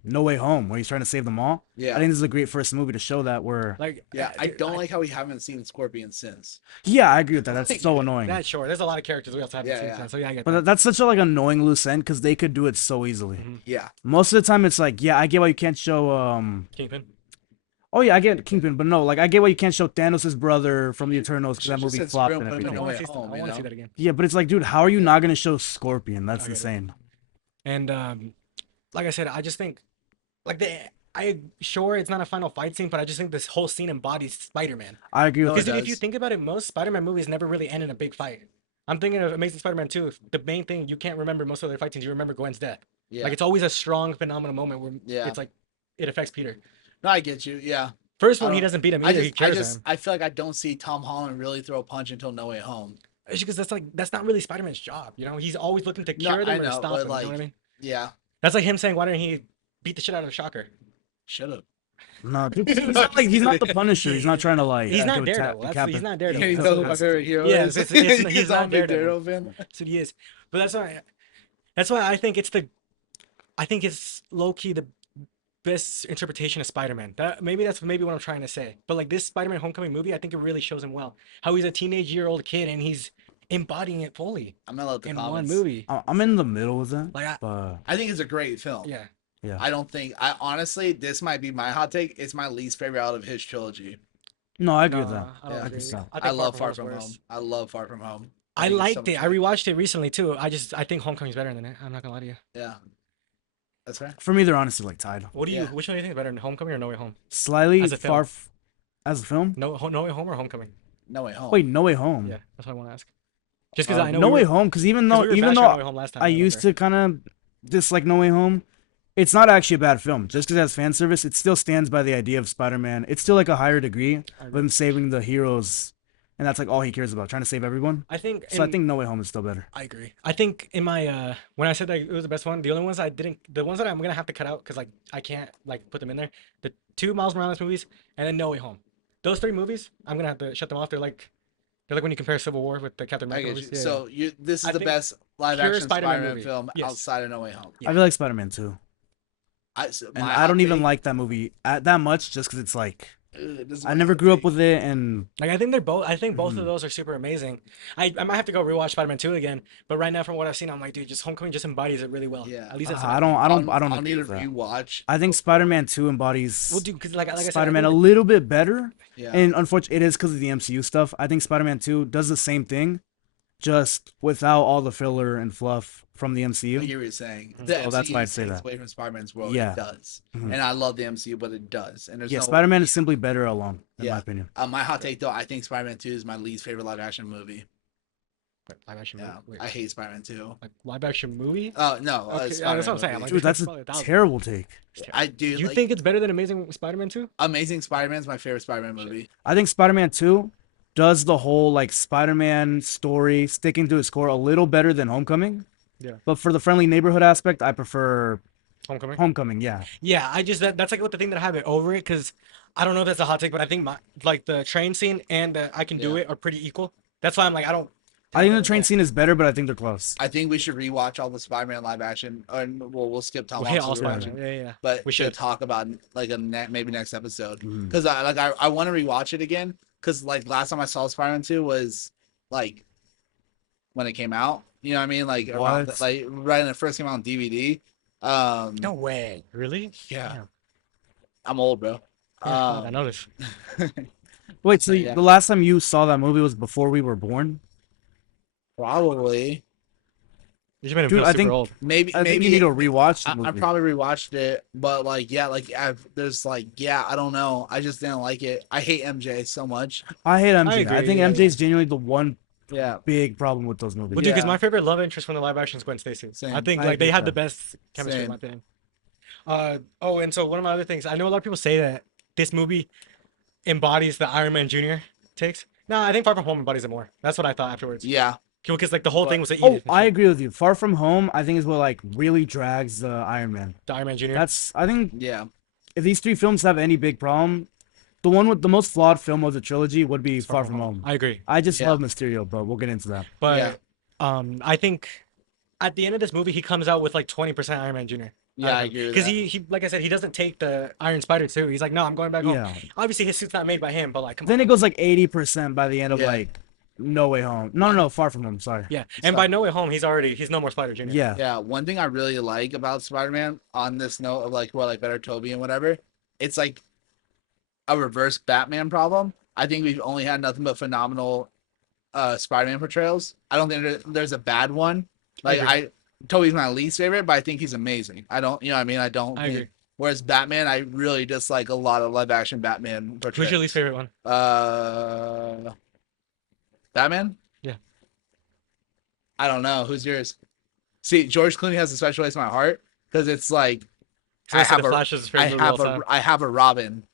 No Way Home, where he's trying to save them all. Yeah. I think this is a great first movie to show that. Where Like Yeah, I dude, don't like how we haven't seen Scorpion since. yeah, I agree with that. That's so annoying. that. Sure, there's a lot of characters we also haven't Yeah, seen yeah. since, so yeah, I get But that. that's such a like annoying loose end because they could do it so easily. Mhm. Yeah. Most of the time, it's like, yeah, I get why you can't show Kingpin. Oh yeah, I get Kingpin, but no, like I get why you can't show Thanos' brother from the Eternals because that Should've movie said flopped Scorpion, and but everything. No I Way want to see, Home, I you want to see know? that again. Yeah, but it's like, dude, how are you not gonna show Scorpion? That's I get it. insane. And like I said, I just think like sure it's not a final fight scene, but I just think this whole scene embodies Spider-Man. I agree with No, it Because that. if you does. think about it, most Spider-Man movies never really end in a big fight. I'm thinking of Amazing Spider-Man 2. The main thing you can't remember most of their fight scenes. You remember Gwen's death. Yeah. Like it's always a strong, phenomenal moment where Yeah. it's like it affects Peter. No, I get you. Yeah. First I one, he don't- doesn't beat him I either. He just, cares him. I feel like I don't see Tom Holland really throw a punch until No Way Home. It's because that's not really Spider-Man's job. He's always looking to No, cure I them or know, stop but, them. You know like, what I mean? Yeah. That's like him saying, "Why didn't he beat the shit out of Shocker?" Shut up. No, dude, it's not like he's not the Punisher. He's not trying to like. He's not do a tap- Daredevil. cap He's it. not Can you Daredevil. tell who my favorite hero Yeah, is? he's not I'm a big Daredevil. fan. That's what he is. But that's why I think it's low key the best interpretation of Spider-Man. That's maybe what I'm trying to say. But like this Spider-Man Homecoming movie, I think it really shows him well. How he's a teenage-year-old kid and he's embodying it fully I'm gonna let the in comments. one movie. I'm in the middle with that, Like but I think it's a great film. yeah. I don't think I honestly this might be my hot take. It's my least favorite out of his trilogy. No, I agree with that. No, I don't Yeah. I can agree. tell. I I think Far love From Far Home's From worse. Home. I love Far From Home. I think it's so liked much it. I better. rewatched it recently too. I think Homecoming's better than it. I'm not gonna lie to you. Yeah, that's right. For me, they're honestly like tied. What do you? Yeah. Which one do you think is better, Homecoming or No Way Home? Slightly As a film, as a film. No Way Home or Homecoming? No Way Home. Wait, No Way Home. Yeah, that's what I want to ask. Just because I know No Way Home, because we were even bashing on though No Way Home last time. I I used remember. to kind of dislike No Way Home, it's not actually a bad film. Just because it has fan service, it still stands by the idea of Spider-Man. It's still like a higher degree I of agree. him saving the heroes, and that's like all he cares about, trying to save everyone. I think. So I think No Way Home is still better. I agree. I think in my when I said that it was the best one, the only ones I didn't, the ones that I'm gonna have to cut out because like I can't like put them in there. The two Miles Morales movies and then No Way Home. Those three movies, I'm gonna have to shut them off. They're like when you compare Civil War with the Captain I America get you. movies. Yeah, So this is I the think best live pure action Spider-Man Spider-Man movie. film Yes. outside of No Way Home. Yeah. I really like Spider-Man too, So and my I hot don't even take- like that movie that much, just because it's like this is I my never hot grew up take. with it, and Like I think they're both. I think both of Mhm. those are super amazing. I might have to go rewatch Spider-Man 2 again, but right now from what I've seen, I'm like, dude, just Homecoming just embodies it really well. Yeah. At least that's what I I don't, think. I don't I'll agree need to with that. rewatch. I think Spider-Man 2 Well, embodies dude, because like I said, I Spider-Man a think little bit better. Yeah. And unfortunately, it is because of the MCU stuff. I think Spider-Man 2 does the same thing, just without all the filler and fluff from the I MCU. hear what you're saying. Mhm. The So that's why I'd MCU say takes that. away from Spider-Man's world. Yeah. It does. Mhm. And I love the MCU, but it does. And there's Yeah, no Spider-Man is simply better alone, in Yeah. my opinion. My hot take though, I think Spider-Man 2 is my least favorite live action movie. live action Yeah. movie. Wait, I hate Spider-Man 2. like live action movie. Oh no, Okay, yeah, Spider-Man that's what I'm saying. I'm movie. like, Dude, that's probably a 1,000. terrible take. I do. You Like, think it's better than Amazing Spider-Man 2? Amazing Spider-Man's my favorite Spider-Man Shit. movie. I think Spider-Man 2 does the whole like Spider-Man story, sticking to its core, a little better than Homecoming. Yeah. But for the friendly neighborhood aspect, I prefer Homecoming. Homecoming. Yeah. Yeah, I just that's like what the thing that I have it over it because I don't know if that's a hot take, but I think my like the train scene and the I Can Do Yeah. It are pretty equal. That's why I'm like I don't. I think the train scene is better, but I think they're close. I think we should rewatch all the Spider-Man live action. And we'll skip Tom Well, yeah, Holland's all rewatching. Spider-Man. Yeah, yeah. But We we should. should talk about like maybe next episode Mhm. because I want to rewatch it again because like last time I saw Spider-Man 2 was like when it came out. You know what I mean? Like around What? like right when it first came out on DVD. No way. Really? Yeah. Damn. I'm old, bro. Yeah, I noticed. Wait, so Yeah. the last time you saw that movie was before we were born? Probably You just made him Dude, feel I super think- old. maybe I think maybe you need to rewatch the I movie. probably rewatched it, but like yeah, like there's like yeah, I don't know. I just didn't like it. I hate MJ so much. I hate MJ. I, agree, think yeah, MJ is genuinely the one Yeah. big problem with those movies. Well, dude, because Yeah. my favorite love interest from the live action is Gwen Stacy. Same. I think I like agree they with had the that. best chemistry in Same. my opinion. Oh, and so one of my other things, I know a lot of people say that this movie embodies the Iron Man Jr. takes. No, I think Far From Home embodies it more. That's what I thought afterwards. Yeah. Because like the whole But- thing was the Oh, Edith and I shit. agree with you. Far From Home, I think is what like really drags the Iron Man. The Iron Man Jr. That's I think Yeah. if these three films have any big problem, the one with the most flawed film of the trilogy would be It's Far From Home. I agree, I just Yeah. love Mysterio, but we'll get into that. but Yeah. I think at the end of this movie he comes out with like 20% Iron Man Jr. Yeah, I agree with Because that. he like I said he doesn't take the Iron Spider too. He's like, no, I'm going back home. Yeah. Obviously his suit's not made by him, but like come Then on. it goes like 80% by the end of Yeah. like No Way Home. No, Far From Home. Sorry. Yeah, and So- by No Way Home he's no more Spider Jr. Yeah. Yeah, one thing I really like about Spider-Man on this note of like well, like better Toby and whatever, it's like a reverse Batman problem. I think we've only had nothing but phenomenal Spider-Man portrayals. I don't think there's a bad one. Like agree. Toby's my least favorite, but I think he's amazing. I don't, you know what I mean? I don't I think agree. whereas Batman, I really dislike a lot of live action Batman portrayals. Who's your least favorite one? Batman? Yeah. I don't know. Who's yours? See, George Clooney has a special place in my heart because it's like So I said the Flash is his favorite movie of all time. I have a Robin.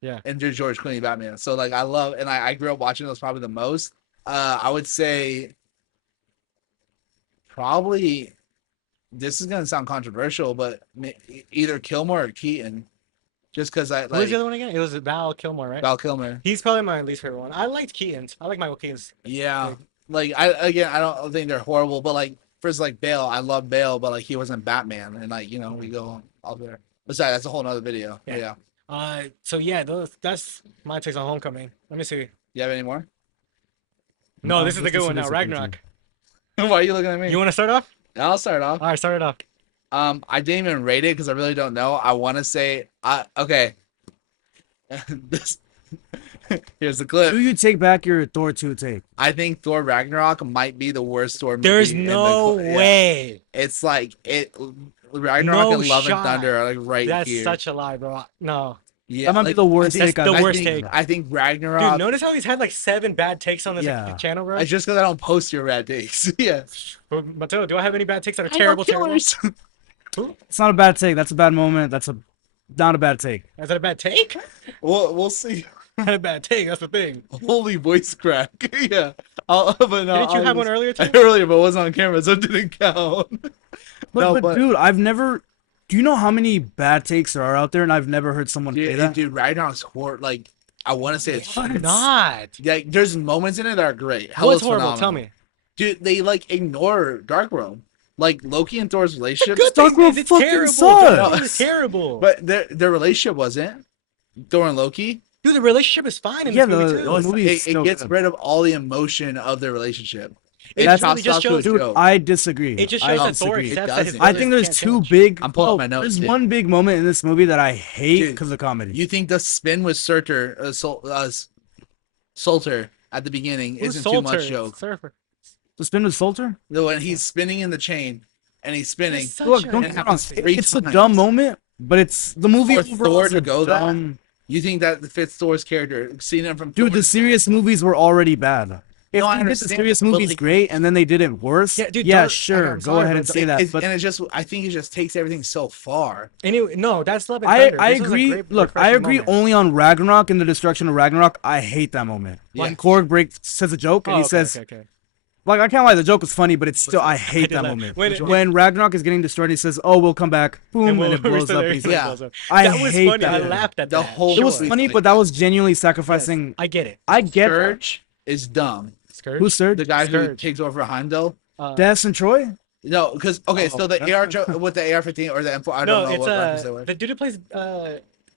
Yeah. And do George Clooney Batman. So like I love and I grew up watching those probably the most. I would say probably this is gonna sound controversial, but either Kilmer or Keaton. Just because I Who was like the other one again? It was Val Kilmer, right? Val Kilmer. He's probably my least favorite one. I liked Keaton's. I like Michael Keaton's. Yeah. Like I don't think they're horrible, but like first like Bale, I love Bale, but like he wasn't Batman, and like you know we go all there. Besides, that's a whole nother video. Yeah. Yeah. So yeah, that's my takes on Homecoming. Let me see. You have any more? No, this is the let's good listen one to now. this again, Ragnarok. Why are you looking at me? You want to start off? I'll start off. All right, start it off. I didn't even rate it because I really don't know. I want to say, okay. this Here's the Do clip. you take back your Thor 2 take? I think Thor Ragnarok might be the worst Thor movie. There's in no yeah. way. It's like Ragnarok No and Love and shot. Thunder are like right That's here. such a lie, bro. No. Yeah, That might be like, the worst That's take I've the ever worst seen. take. I think Dude, Ragnarok. notice how he's had like 7 bad takes on this Yeah. channel, bro? It's just because I don't post your bad takes. Yeah. But, Mateo, do I have any bad takes that are I know terrible, terrible? killers. It's not a bad take. That's a bad moment. That's not a bad take. Is that a bad take? We'll see. Not a bad take, that's the thing. Holy voice crack. Yeah. But no, Didn't you have one earlier, too? Earlier, but it wasn't on camera, so it didn't count. But dude, I've never. Do you know how many bad takes there are out there? And I've never heard someone say that. Dude, Ragnarok's horrible. Like, I want to say it's Why not? like there's moments in it that are great. Hell What's is horrible? phenomenal. Tell me. Dude, they like ignore Dark World. Like Loki and Thor's relationship. Good Dark thing World is it's fucking terrible. sucks. Dark World is terrible. But their relationship wasn't. Thor and Loki. Dude, the relationship is fine in Yeah, this movie, the- too. the movie is It still gets good. rid of all the emotion of their relationship. It That's- chops really just off to a shows- Dude, joke. I disagree. It just I shows that Thor disagree. accepts It that his doesn't. I brothers think there's can't two change. big. I'm pulling up my notes, There's dude. one big moment in this movie that I hate Dude, because of comedy. You think the spin with Salter at the beginning Who's isn't too much Salter? joke? Surfer. The spin with Salter? When he's spinning in the chain and he's spinning. That's such Look, a- don't It get me wrong. happens 3 It's a times. dumb moment, but it's the movie For overall Thor is to a go that, dumb. You think that fits Thor's character? Seeing him from Dude, Thor the serious movies were already bad. If No, I they did the understand, serious but, movies like- great and then they did it worse, Yeah, dude, yeah, Dark- sure, I'm go sorry, ahead but and say that. It's- But and it just, I think it just takes everything so far. Anyway, no, that's Love and I Thunder. I This was a agree. great, Look, I refreshing agree moment. only on Ragnarok and the destruction of Ragnarok. I hate that moment. Yeah. When Korg says a joke and Oh, he okay, says, okay. like, I can't lie, the joke was funny, but it's still, I hate did that laugh. moment. When it- When Ragnarok is getting destroyed, he says, "Oh, we'll come back," boom, and, we'll- it we're blows still up. there, And he's it like, blows up. I That was hate funny. that I moment. laughed at The that. whole It was Sure. funny, but that was genuinely sacrificing. I get it. I get that. Scourge is dumb. Scourge? Who's third? The guy who Scourge. takes over Heimdall. Des and Troy? No, because okay, Oh, so the that's AR not- with the AR-15 or the M4, I No, don't know it's what weapons they were. the dude who plays It's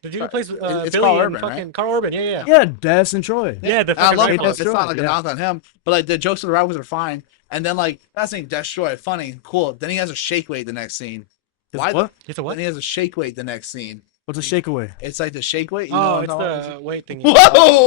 Billy Carl and Urban, fucking right? Carl Urban. Yeah, yeah. Yeah, Des and Troy. Yeah, the And I fucking love right him. That's It's not like a yeah. knock on him, but like the jokes of the rivals are fine. And then like that's saying Destroy, funny, cool. Then he has a shake weight the next scene. His Why? what? It's a what? Then he has a shake weight the next scene. What's a shakeaway? It's like the shake weight. You know Oh, what it's I'm talking the weight thing. Whoa!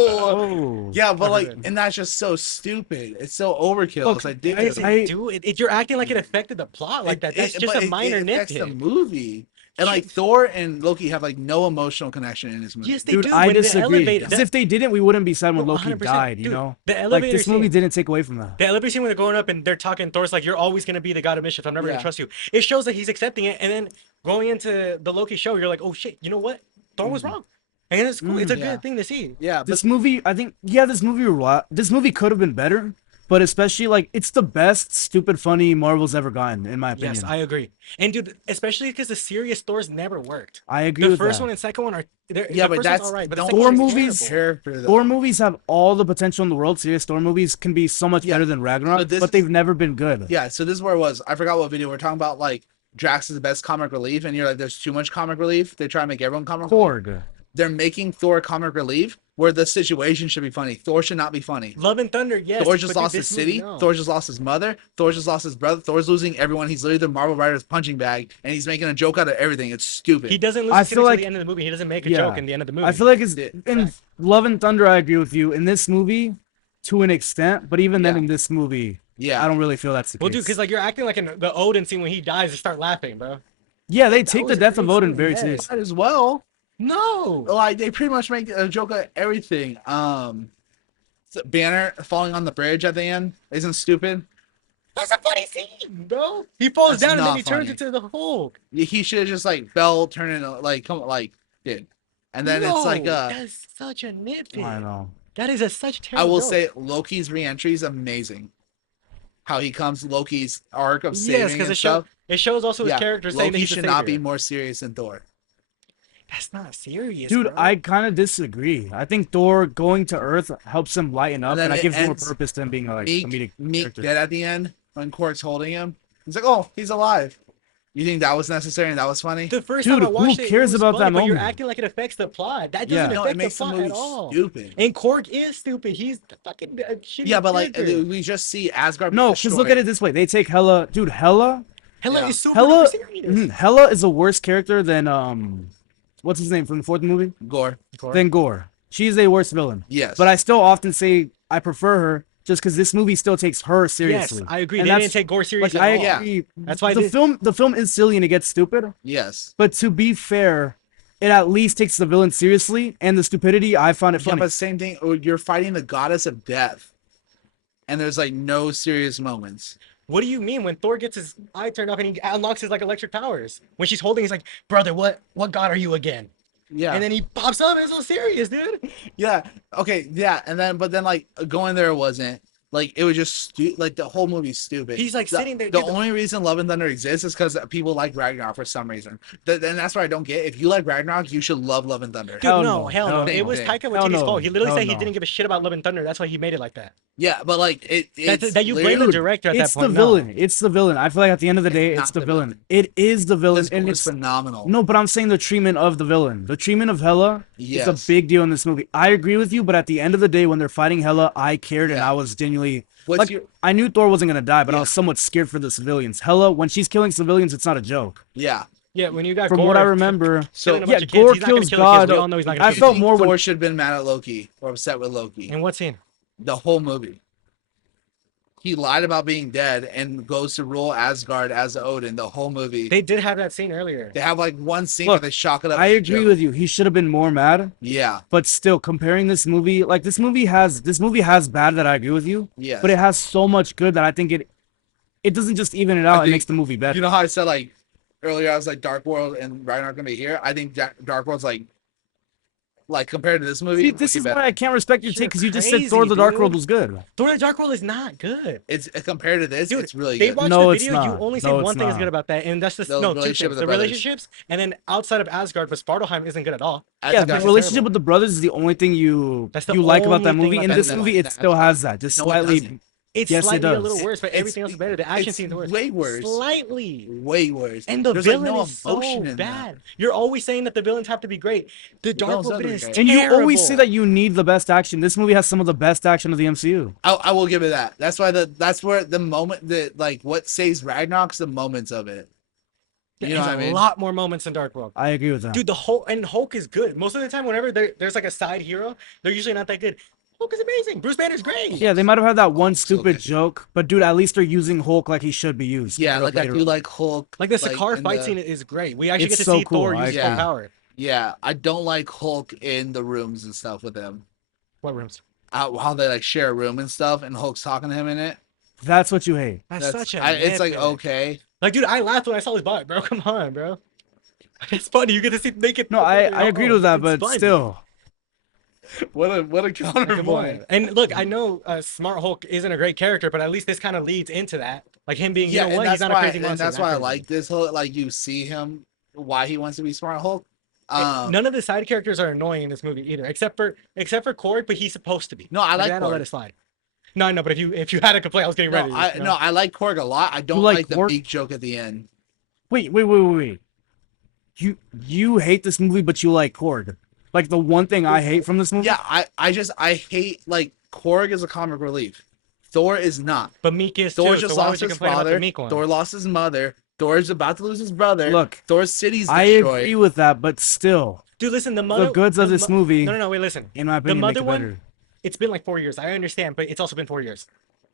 Oh. Yeah, but I like, heard it. and that's just so stupid. It's so overkill. Look, it's like, Yes, dude, I- dude, you're acting like it affected the plot like that. That's just but a minor it affects the nitpick. movie. And like Thor and Loki have like no emotional connection in this movie. Yes, they Dude, do. I when the disagree. elevator- Because if they didn't, we wouldn't be sad when No, Loki 100%. died, you Dude, know? the Like, elevator this movie scene- didn't take away from that. The elevator scene when they're going up and they're talking, Thor's like, "You're always gonna be the god of mischief. I'm never Yeah. gonna trust you." It shows that he's accepting it, and then going into the Loki show, you're like, "Oh shit, you know what? Thor was wrong." And it's cool. It's a Yeah. good thing to see. Yeah, but This movie, I think, yeah, this movie could have been better, but especially, like, it's the best stupid, funny Marvel's ever gotten, in my opinion. Yes, I agree. And dude, especially because the serious Thors never worked. I agree The with first that. one and second one are yeah, the but first one's that's all right, but the don't second one Thor is movies- terrible. character though. Thor movies have all the potential in the world. Serious Thor movies can be so much Yeah. better than Ragnarok, So this but is- they've never been good. Yeah, so this is where it was. I forgot what video we're talking about. Like Drax is the best comic relief, and you're like, there's too much comic relief. They try to make everyone comic relief. Korg. They're making Thor comic relief where the situation should be funny. Thor should not be funny. Love and Thunder, yes. Thor just but dude, lost his this movie, city. no. Thor just lost his mother. Thor just lost his brother. Thor's losing everyone. He's literally the Marvel writer's punching bag, and he's making a joke out of everything. It's stupid. He doesn't lose I his feel city till like- the end of the movie. He doesn't make a Yeah. joke in the end of the movie. I feel like it's Yeah. in Love and Thunder. I agree with you. In this movie, to an extent, but even then, Yeah. in this movie, Yeah, I don't really feel that's the well, case. dude, because like you're acting like in the Odin scene when he dies, you start laughing, bro. Yeah, they take the was a death of great Odin scene, very yes. seriously. might as well. No. Like they pretty much make a joke out of everything. Banner falling on the bridge at the end isn't stupid. That's a funny scene, bro. He falls That's down and then not he turns funny. into the Hulk. He should have just like fell, turning like come like did, and then it's like No, that's such a nitpick. I know. That is a such I terrible. will joke. say Loki's re-entry is amazing. How he comes Loki's arc of yes, saving because and it shows stuff. also his Yeah, character saying that Loki he's should the not be savior. more serious than Thor. That's not serious, Dude, bro. I kind of disagree. I think Thor going to Earth helps him lighten up, And then and that it gives more ends purpose to him being like comedic Meek character. dead at the end when Korg's holding him. He's like, oh, he's alive. You think that was necessary and that was funny? The first Dude, time I who watched it, cares it was about funny, that but you're moment? acting like it affects the plot. That Yeah. doesn't No, affect it makes the the plot movie at all. stupid. And Korg is stupid. He's the fucking shitty Yeah, but like character. we just see Asgard. No, because because look at it this way: they take Hela, dude. Hela Hela yeah. is super Hela, duper serious. Hela is a worse character than what's his name from the fourth movie? Gore. Than Gore. She's a worse villain. Yes. But I still often say I prefer her just because this movie still takes her seriously. Yes, I agree. And They that's didn't take gore serious like at I all. Yeah. agree. That's why the film is silly and it gets stupid. Yes. But to be fair, it at least takes the villain seriously, and the stupidity I found it Yeah, funny. but same thing. You're fighting the goddess of death, and there's like no serious moments. What do you mean when Thor gets his eye turned off and he unlocks his like electric powers? When she's holding, he's like, "Brother, what god are you again?" Yeah. And then he pops up and it's so serious, dude. Yeah. Okay. Yeah. And then, but then, like going there wasn't like it was just like the whole movie's stupid. He's, like, sitting there, The dude, only reason Love and Thunder exists is because people like Ragnarok for some reason. And that's what I don't get. If you like Ragnarok, you should love Love and Thunder. Dude, Hell no, no. hell Hell no. It no. was Taika Hell Waititi's no. fault. He literally Hell said he no. didn't give a shit about Love and Thunder. That's why he made it like that. Yeah, but like it's That you blame the literally- director at It's that the point. villain. It's the villain. I feel like at the end of the day, It's it's not the the villain. villain. It is the villain, This and gore it's is phenomenal. no. But I'm saying the treatment of the villain. The treatment of Hela Yes. is a big deal in this movie. I agree with you, but at the end of the day, when they're fighting Hela, I cared and Yeah. I was genuinely What's like your I knew Thor wasn't gonna die, but I Yeah. was somewhat scared for the civilians. Hela, when she's killing civilians, it's not a joke. yeah? Yeah, when you got From Gore what I remember, So killing a yeah, bunch of kids, Gore he's not gonna kills kill the kids. God. We all know he's not gonna I kill felt the more when Thor should have been mad at Loki or upset with Loki. kids. In what scene? The whole movie. He lied about being dead and goes to rule Asgard as Odin the whole movie. They did have that scene earlier. They have like one scene Look, where they shock it up. I as a agree joke. with you. He should have been more mad. Yeah. But still, comparing this movie, like this movie has bad that I agree with you. Yes. But it has so much good that I think it doesn't just even it out. It think- makes the movie better. You know how I said like earlier I was like Dark World and Ragnarok gonna be here? I think Dark World's like compared to this movie. See, this way is better. why I can't respect your You're take because you just said crazy, Thor: The Dark dude. World was good. Thor: The Dark World is not good. It's compared to this, Dude, it's really they good. watched No, the it's video. You not. only say No, one it's thing is not. good about that, and that's the The two relationship things: of the the brothers. relationships, and then outside of Asgard, but Svartalheim isn't good at all. Yeah, Asgard- the That's relationship terrible. with the brothers is the only thing you That's the like about that only thing movie. about In that this movie. movie, it still has that, just No, it slightly. doesn't. It's Yes, it slightly a does. little worse, but It's- everything else is better. The action it's scenes are worse. way worse. Slightly. Way worse. And the There's villain like no is so emotion in that. bad. You're always saying that the villains have to be great. The Dark villains World have to villain be is great. terrible. And you always say that you need the best action. This movie has some of the best action of the MCU. I will give it that. That's why that's where the moment that like what saves Ragnarok's the moments of it. You know There's what I mean? a lot more moments in Dark World. I agree with that. Dude, the Hulk is good. Most of the time, whenever there's like a side hero, they're usually not that good. Hulk is amazing. Bruce Banner's great. Yeah, they might have had that one so stupid good. joke, but dude, at least they're using Hulk like he should be used. Yeah, like I Later do on. like Hulk. Like the Sakaar in fight the- scene is great. We actually It's get to so see cool. Thor I use agree. full power. Yeah, I don't like Hulk in the rooms and stuff with them. What rooms? How they like share a room and stuff, and Hulk's talking to him in it. That's what you hate. That's such a. It's like nitpick. okay. Like, dude, I laughed when I saw his butt, bro. Come on, bro. It's funny. You get to see naked. No, I agreed with that, It's but funny. still, What a Like, come counterpoint. on. And look, I know Smart Hulk isn't a great character, but at least this kind of leads into that. Like him being, you know and what, that's he's not a why, crazy and monster. that's not why I crazy. like this whole like you see him why he wants to be Smart Hulk. None of the side characters are annoying in this movie either, except for Korg, but he's supposed to be. No, I like that. I'll let Korg. it slide. No, but if you had a complaint, I was getting ready. No, I like Korg a lot. I don't like like the Korg? big joke at the end. wait. You hate this movie, but you like Korg. Like the one thing I hate from this movie. Yeah, I hate like Korg is a comic relief. Thor is not. But Meek is Thor too. just So why lost would you his complain about the father. Meek one? Thor lost his mother. Thor's about to lose his brother. Look, Thor's city's I destroyed. agree with that, but still, Dude, listen, the mother. the goods of the this mo- movie, No, wait, listen. in my opinion, make mother it one- better. It's been like 4 years. I understand, but it's also been 4 years.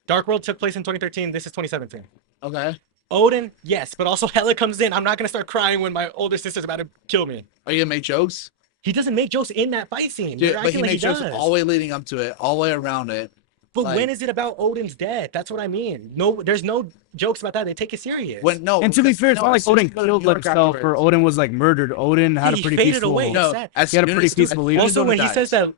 Dark World took place in 2013. This is 2017. Okay. Odin, yes, but also Hela comes in. I'm not gonna start crying when my older sister's about to kill me. Are you gonna make jokes? He doesn't make jokes in that fight scene. Dude, You're but acting he like makes he jokes does. all the way leading up to it, all the way around it. But like- when is it about Odin's death? That's what I mean. No, there's no jokes about that. They take it serious. When no, And to be because- fair, it's no, not like as soon as Odin you go to killed New York himself or afterwards- Odin was like murdered. Odin had He a pretty faded peaceful. away. No, sad. as He had a soon pretty as- peaceful as leader. soon as Also, Odin when he dies. says that,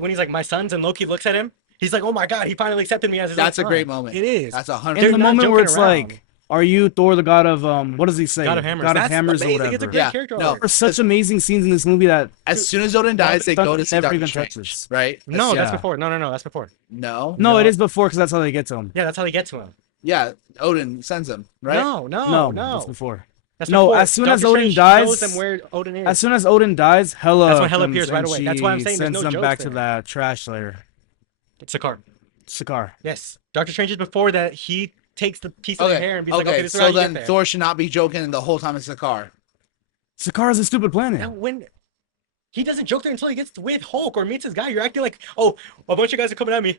when he's like my sons, and Loki looks at him, he's like, oh my god, he finally accepted me as his own That's a son. great moment. It is. That's In 100. They're the not moment where joking it's around. like, are you Thor, the god of what does he say? God of Hammers. God of That's Hammers or amazing. whatever. It's a great Yeah, character no. arc. There's such amazing scenes in this movie that As soon as Odin dies, they go to see never Doctor even Strange, touches. right? No, that's Yeah. before. No, that's before. No. No, it is before because that's how they get to him. Yeah, that's how they get to him. Yeah, Odin sends him, right? No. That's before. That's No, before. as soon as Doctor Odin Strange dies- shows them where Odin is. As soon as Odin dies, Hela. That's when Hela comes appears right and away. That's why I'm she saying there's sends no them jokes back to there. that trash layer. It's Sakaar. Sakaar. Yes. Doctor Strange is before that. He takes the piece of the hair and be like, okay, this is so how you then get there. Thor should not be joking the whole time it's the car. Sakaar is a stupid planet. Now, when He doesn't joke there until he gets with Hulk or meets his guy. You're acting like, oh, a bunch of guys are coming at me.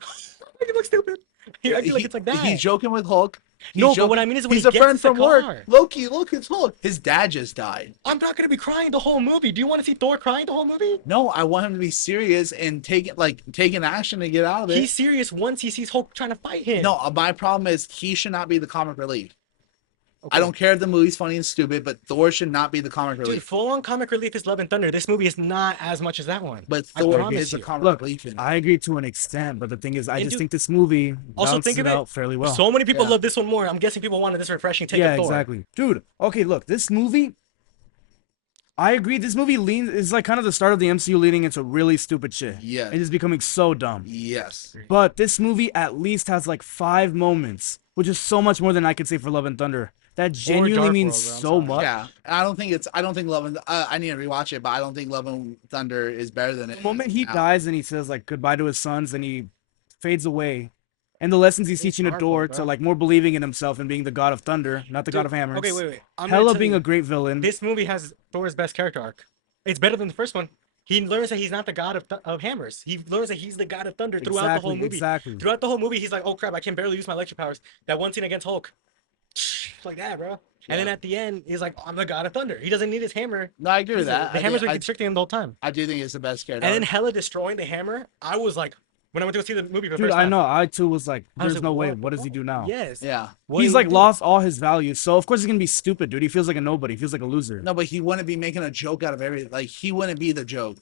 You look stupid. You're acting like it's like He's that. joking with Hulk. He's No, but what joking. I mean is when He's he a gets friend into the from work. car. Loki, look, it's Hulk. His dad just died. I'm not gonna be crying the whole movie. Do you want to see Thor crying the whole movie? No, I want him to be serious and taking action to get out of it. He's serious once he sees Hulk trying to fight him. No, my problem is he should not be the comic relief. Okay. I don't care if the movie's funny and stupid, but Thor should not be the comic Dude, relief. full-on comic relief is Love and Thunder. This movie is not as much as that one. But I Thor promise is the you. comic Look, relief. In it. I agree to an extent, but the thing is, I And just dude, think this movie also balances think of it it, out fairly well. so many people Yeah. love this one more. I'm guessing people wanted this refreshing take Yeah, of Thor. exactly. Dude, okay, look, this movie, I agree. This movie is like kind of the start of the MCU leading into really stupid shit. Yeah. It is becoming so dumb. Yes. But this movie at least has like 5 moments, which is so much more than I could say for Love and Thunder. That genuinely Dark means World, bro, I'm so sorry. much. Yeah. I don't think Love and I need to rewatch it, but I don't think Love and Thunder is better than it. The moment he now. dies and he says like goodbye to his sons and he fades away, and the lessons he's It's teaching Dark Adore World, to bro. like more believing in himself and being the god of thunder, not the god Dude, of hammers. Okay, wait. I'm gonna Hella tell being you, a great villain. this movie has Thor's best character arc. It's better than the first one. He learns that he's not the god of hammers. He learns that he's the god of thunder throughout the whole movie. Exactly. Throughout the whole movie, he's like, "Oh crap, I can barely use my electric powers." That one scene against Hulk, like that, bro. And then Yeah. at the end, he's like, "I'm the god of thunder." He doesn't need his hammer. No, I agree with The that. hammers are constricting him the whole time. I do think it's the best character. And then Hella destroying the hammer. I was like, when I went to go see the movie for the Dude, first I time. know. I too was like, I was there's like, no way. what What the does he fuck? do now? Yes. yeah. What He's do like you do? lost all his value. So of course he's gonna be stupid, dude. He feels like a nobody. He feels like a loser. No, but he wouldn't be making a joke out of everything. Like he wouldn't be the joke.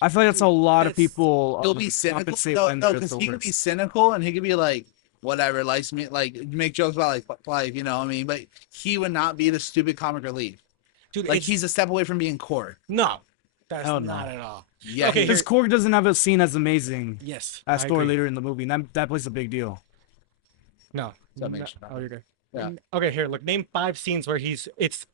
I feel like that's how a lot of That's- people He'll be cynical. compensate No, when no, they're because the he could be worst. cynical and he could be like, whatever, likes me, like make jokes about like life, you know what I mean? But he would not be the stupid comic relief. Dude, Like it's, he's a step away from being core. no, that's Hell no. not at all. Yeah. Okay, he- His Korg doesn't have a scene as amazing Yes. as I Thor agree. later in the movie, and that plays a big deal. No. That makes No- sense. Oh, you're good. Yeah. Okay, here, look. Name 5 scenes where it's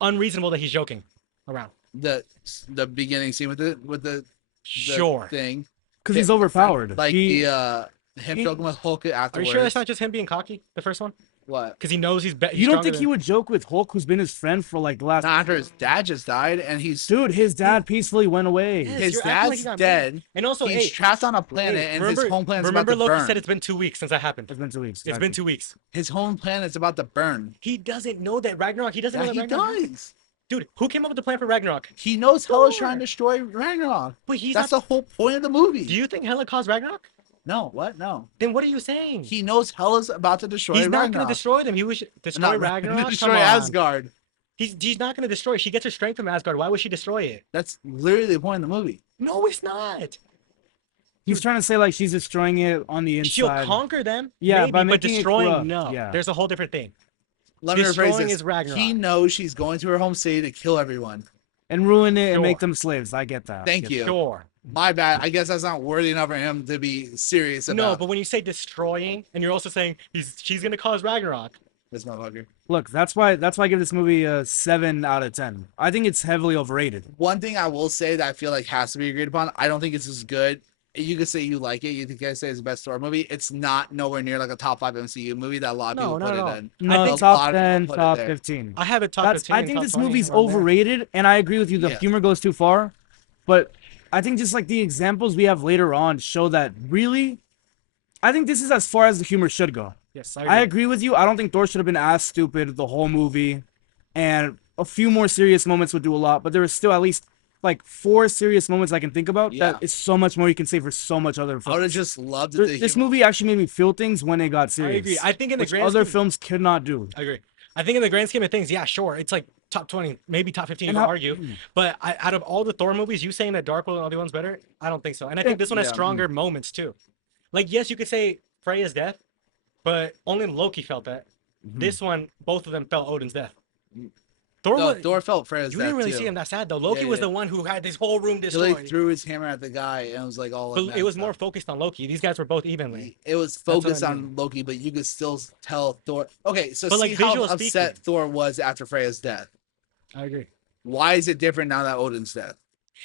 unreasonable that he's joking around. the beginning scene with the Sure. thing. Because he's overpowered. Like he, him he- joking with Hulk Are afterwards. you sure that's not just him being cocky? The first one, what? because he knows he's better. you don't think he would joke with Hulk, who's been his friend for like the last? Not after his dad just died and he's Dude, his dad peacefully went away. Yes, his you're acting like dad's he got dead. And also, He's hey, trapped on a planet hey, and remember, his home planet's remember about to Loki burn. said it's been 2 weeks since that happened. It's been 2 weeks. It's been 2 weeks. His home planet's about to burn. He doesn't know that Ragnarok. He doesn't Yeah, know that he Ragnarok. does. Dude, who came up with the plan for Ragnarok? He knows Hela's Thor. trying to destroy Ragnarok. But he's That's not. the whole point of the movie. Do you think Hela caused Ragnarok? No, what? No. Then what are you saying? He knows Hela's about to destroy He's not Ragnarok. going to destroy them. He was destroy Not Ragnarok. destroy Come on. Asgard. He's not going to destroy. She gets her strength from Asgard. Why would she destroy it? That's literally the point of the movie. No, it's not. He's trying to say like she's destroying it on the She'll inside. conquer them. Yeah, maybe, by but making it destroying, corrupt, no. yeah. There's a whole different thing. Let me rephrase Destroying this. is Ragnarok. He knows she's going to her home city to kill everyone. And ruin it and make Sure. them slaves. I get that. I Thank get you. that. Sure. My bad. I guess that's not worthy enough for him to be serious about. No, but when you say destroying, and you're also saying she's going to cause Ragnarok. This motherfucker. Look, that's why I give this movie a 7 out of 10. I think it's heavily overrated. One thing I will say that I feel like has to be agreed upon. I don't think it's as good. You could say you like it. You can say it's the best Thor movie. It's not nowhere near like a top 5 MCU movie that a lot of No, people not put at it all. in. No, think a lot top of people 10, put it top there. 15. I have it top That's 15. I and think top this 20 movie's around there. overrated, and I agree with you. The Yes. humor goes too far, but I think just like the examples we have later on show that really, I think this is as far as the humor should go. Yes, I agree with you. I don't think Thor should have been as stupid the whole movie, and a few more serious moments would do a lot. But there is still at least like 4 serious moments I can think about. Yeah. That is so much more you can say for so much other. I would films. have just loved it. This movie actually made me feel things when it got I serious. agree. I think in the which grand other scheme, films could not do. I agree. I think in the grand scheme of things, yeah, sure, it's like top 20, maybe top 15. You And can how- argue, but out of all the Thor movies, you saying that Dark World and all the ones better, I don't think so. And I think this one has Yeah. stronger moments too. Like, yes, you could say Freya's death, but only Loki felt that. This one, both of them felt Odin's death. Thor, No, was, Thor felt Freya's you death didn't really too. see him that sad though. Loki Yeah, was yeah. the one who had this whole room He destroyed. like threw his hammer at the guy and it was like all. But it was more focused on Loki. These guys were both evenly. It was what I focused mean. on Loki, but you could still tell Thor. Okay, so But, see like, how visual upset speaking. Thor was after Freya's death. I agree. Why is it different now that Odin's death?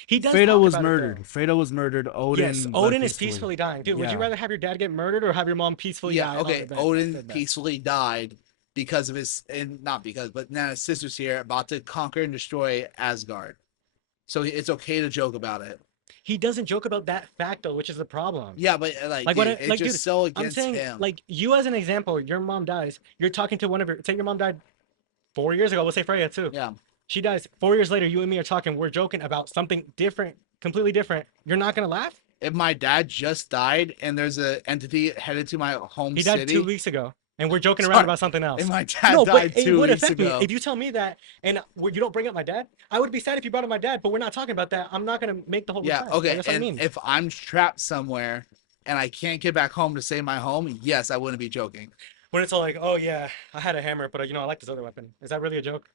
He does. Fredo talk was about it, murdered. though. Fredo was murdered. Odin. Yes, died Odin is peacefully dying. Dude, would you Yeah. rather have your dad get murdered or have your mom peacefully die? Yeah, on okay. the bed? Odin Dead bed. peacefully died because of his, and not because, but now his sister's here about to conquer and destroy Asgard. so it's okay to joke about it. He doesn't joke about that fact though, which is the problem. Yeah, but like, Like dude, what? it's Like, just dude, so I'm against saying, him. like you as an example, your mom dies. You're talking to one of your. Say your mom died 4 years ago. We'll say Freya too. Yeah, She dies 4 years later. You and me are talking. We're joking about something different, completely different. You're not gonna laugh. if my dad just died and there's a entity headed to my home He died city, 2 weeks ago, and we're joking around sorry, about something if else. my dad No, died but it 2 would weeks affect me ago, if you tell me that, and you don't bring up my dad. I would be sad if you brought up my dad, but we're not talking about that. I'm not gonna make the whole yeah, reply. okay, Like, that's what I and mean. if I'm trapped somewhere and I can't get back home to save my home, yes, I wouldn't be joking. When it's all like, oh yeah, I had a hammer, but I like this other weapon. Is that really a joke?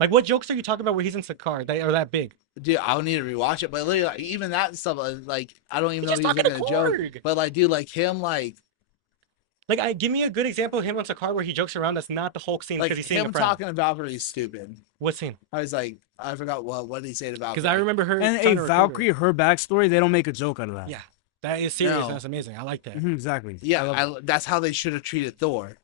Like, what jokes are you talking about where he's in the car? They are that big. Dude, I'll need to rewatch it, but literally, like, even that stuff, like, I don't even He's know if just he was talking to making a joke, Korg. but like, dude, like him, Like, give me a good example of him on the car where he jokes around. That's not the Hulk scene like because he's seeing a him friend. talking about Valkyrie is stupid. What scene? I was like, I forgot what did he say about Because I remember her. And trying a to recruit her. Valkyrie, her backstory, they don't make a joke out of that. Yeah, that is serious. No. And that's amazing. I like that. Exactly. Yeah, I love that's how they should have treated Thor.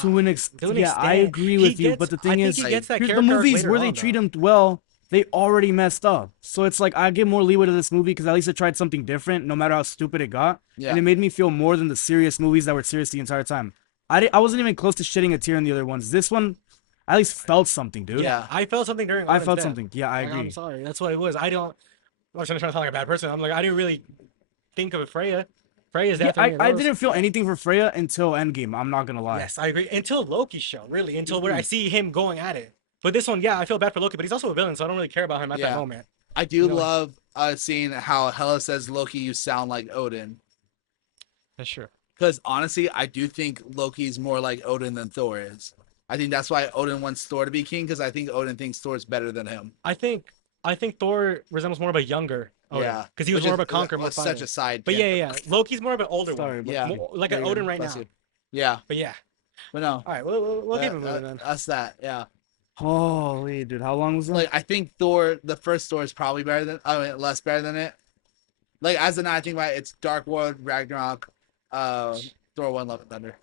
to an To an yeah, I extent, agree he with you. gets- But the I thing think is, he like, gets that here's the character arc movies later where they on, treat though. him well, they already messed up. So it's like I give more leeway to this movie because at least it tried something different, no matter how stupid it got, Yeah, and it made me feel more than the serious movies that were serious the entire time. I wasn't even close to shedding a tear in the other ones. This one, I at least felt something, dude. yeah. I felt something during. I Owen's felt death. something. Yeah, I Like, agree. I'm sorry. That's what it was. I don't. I'm not trying to sound like a bad person. I'm like, I didn't really think of Freya. Freya's Yeah, death. or any of I those. didn't feel anything for Freya until Endgame. I'm not gonna lie. Yes, I agree. Until Loki's show, really. Until where I Mm-hmm. see him going at it. But this one, yeah, I feel bad for Loki, but he's also a villain, so I don't really care about him at that Yeah. moment. I do You know, love seeing how Hela says, Loki, you sound like Odin. That's true. Because honestly, I do think Loki's more like Odin than Thor is. I think that's why Odin wants Thor to be king, because I think Odin thinks Thor's better than him. I think Thor resembles more of a younger Odin. Yeah. Because he was Which more is- of a conqueror, more was such fighter. a side. But tangent. yeah. Loki's more of an older Sorry, one. but Yeah. Like Yeah, an you're Odin good. right Bless now. you. Yeah. But yeah. But no. All right, we'll keep it moving then. That's that. Yeah. Holy dude, how long was that? Like, I think Thor, the first Thor is probably better than, less better than it. Like, as of now, I think about it, it's Dark World, Ragnarok, Thor 1, Love and Thunder.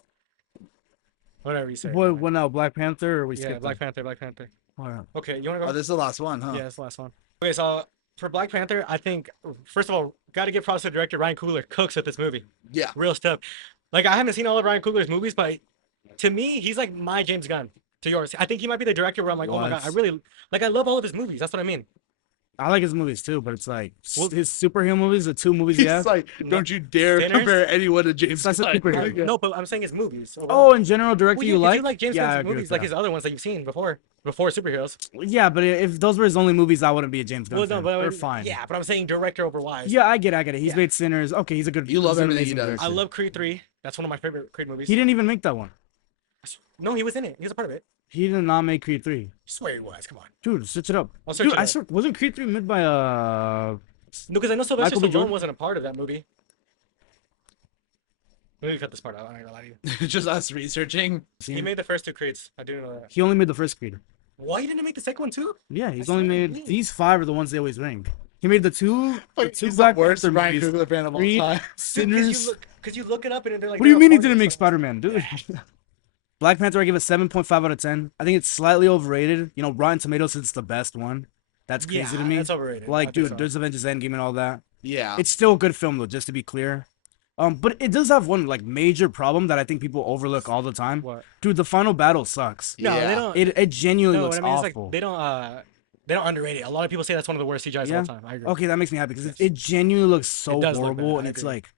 Whatever you say. What now? Black Panther or we Yeah, skipped Black Panther. Black Panther. Oh, yeah. Okay, you want to Oh, go? this is the last one, huh? Yeah, that's the last one. Okay, so for Black Panther, I think first of all, got to give props to the director Ryan Coogler. Cooks with this movie. Yeah. Real stuff. Like I haven't seen all of Ryan Coogler's movies, but to me, he's like my James Gunn. To yours, I think he might be the director where I'm like, oh my god, What? I really like. I love all of his movies. That's what I mean. I like his movies too, but it's like Well- his superhero movies, the two movies he He's has. like, don't you dare Sinners? compare anyone to James That's a Gunn. superhero. No, but I'm saying his movies. Oh, in general, director well, you did like? you like James Yeah, I Gunn's agree movies with like that. his other ones that you've seen before superheroes? Yeah, but if those were his only movies, I wouldn't be a James Gunn Well, fan. no, but They're fine. Yeah, but I'm saying director over wise. Yeah, I get it. He's Yeah. made Sinners. Okay, he's a good. You love he's an everything he amazing does. I director. love Creed 3. That's one of my favorite Creed movies. He didn't even make that one. No, he was in it. He was a part of it. He did not make Creed 3. I swear he was. Come on. Dude, switch it up. I'll search Dude, it I up. swear, wasn't Creed 3 made by No, because I know Sylvester Michael B. Stallone Jordan? wasn't a part of that movie. Maybe cut this part out. I'm not gonna lie to you. Just us researching. He made the first two Creeds. I do know that. He only made the first Creed. Why didn't he make the second one too? Yeah, he's I only swear to made God. these 5 are the ones they always rank. He made the two He's Black the worst Panther Ryan movies, Coogler fan of all Creed, time. Sinners. Because you look it up and they're like. What do you they're mean he a part of didn't make it. Spider-Man, dude? Black Panther, I give a 7.5 out of 10. I think it's slightly overrated. You know, Rotten Tomatoes, it's the best one. That's crazy Yeah, to me. that's overrated. I Like, think dude, so. there's Avengers Endgame and all that. Yeah. It's still a good film though, just to be clear. But it does have one like major problem that I think people overlook all the time. What? Dude, the final battle sucks. No, Yeah. they don't. It genuinely No, looks what I mean is awful. like they don't underrate it. A lot of people say that's one of the worst CGIs of all time. I agree. Okay, that makes me happy because Yes. it genuinely looks so It does look horrible, bad, and I it's agree. like,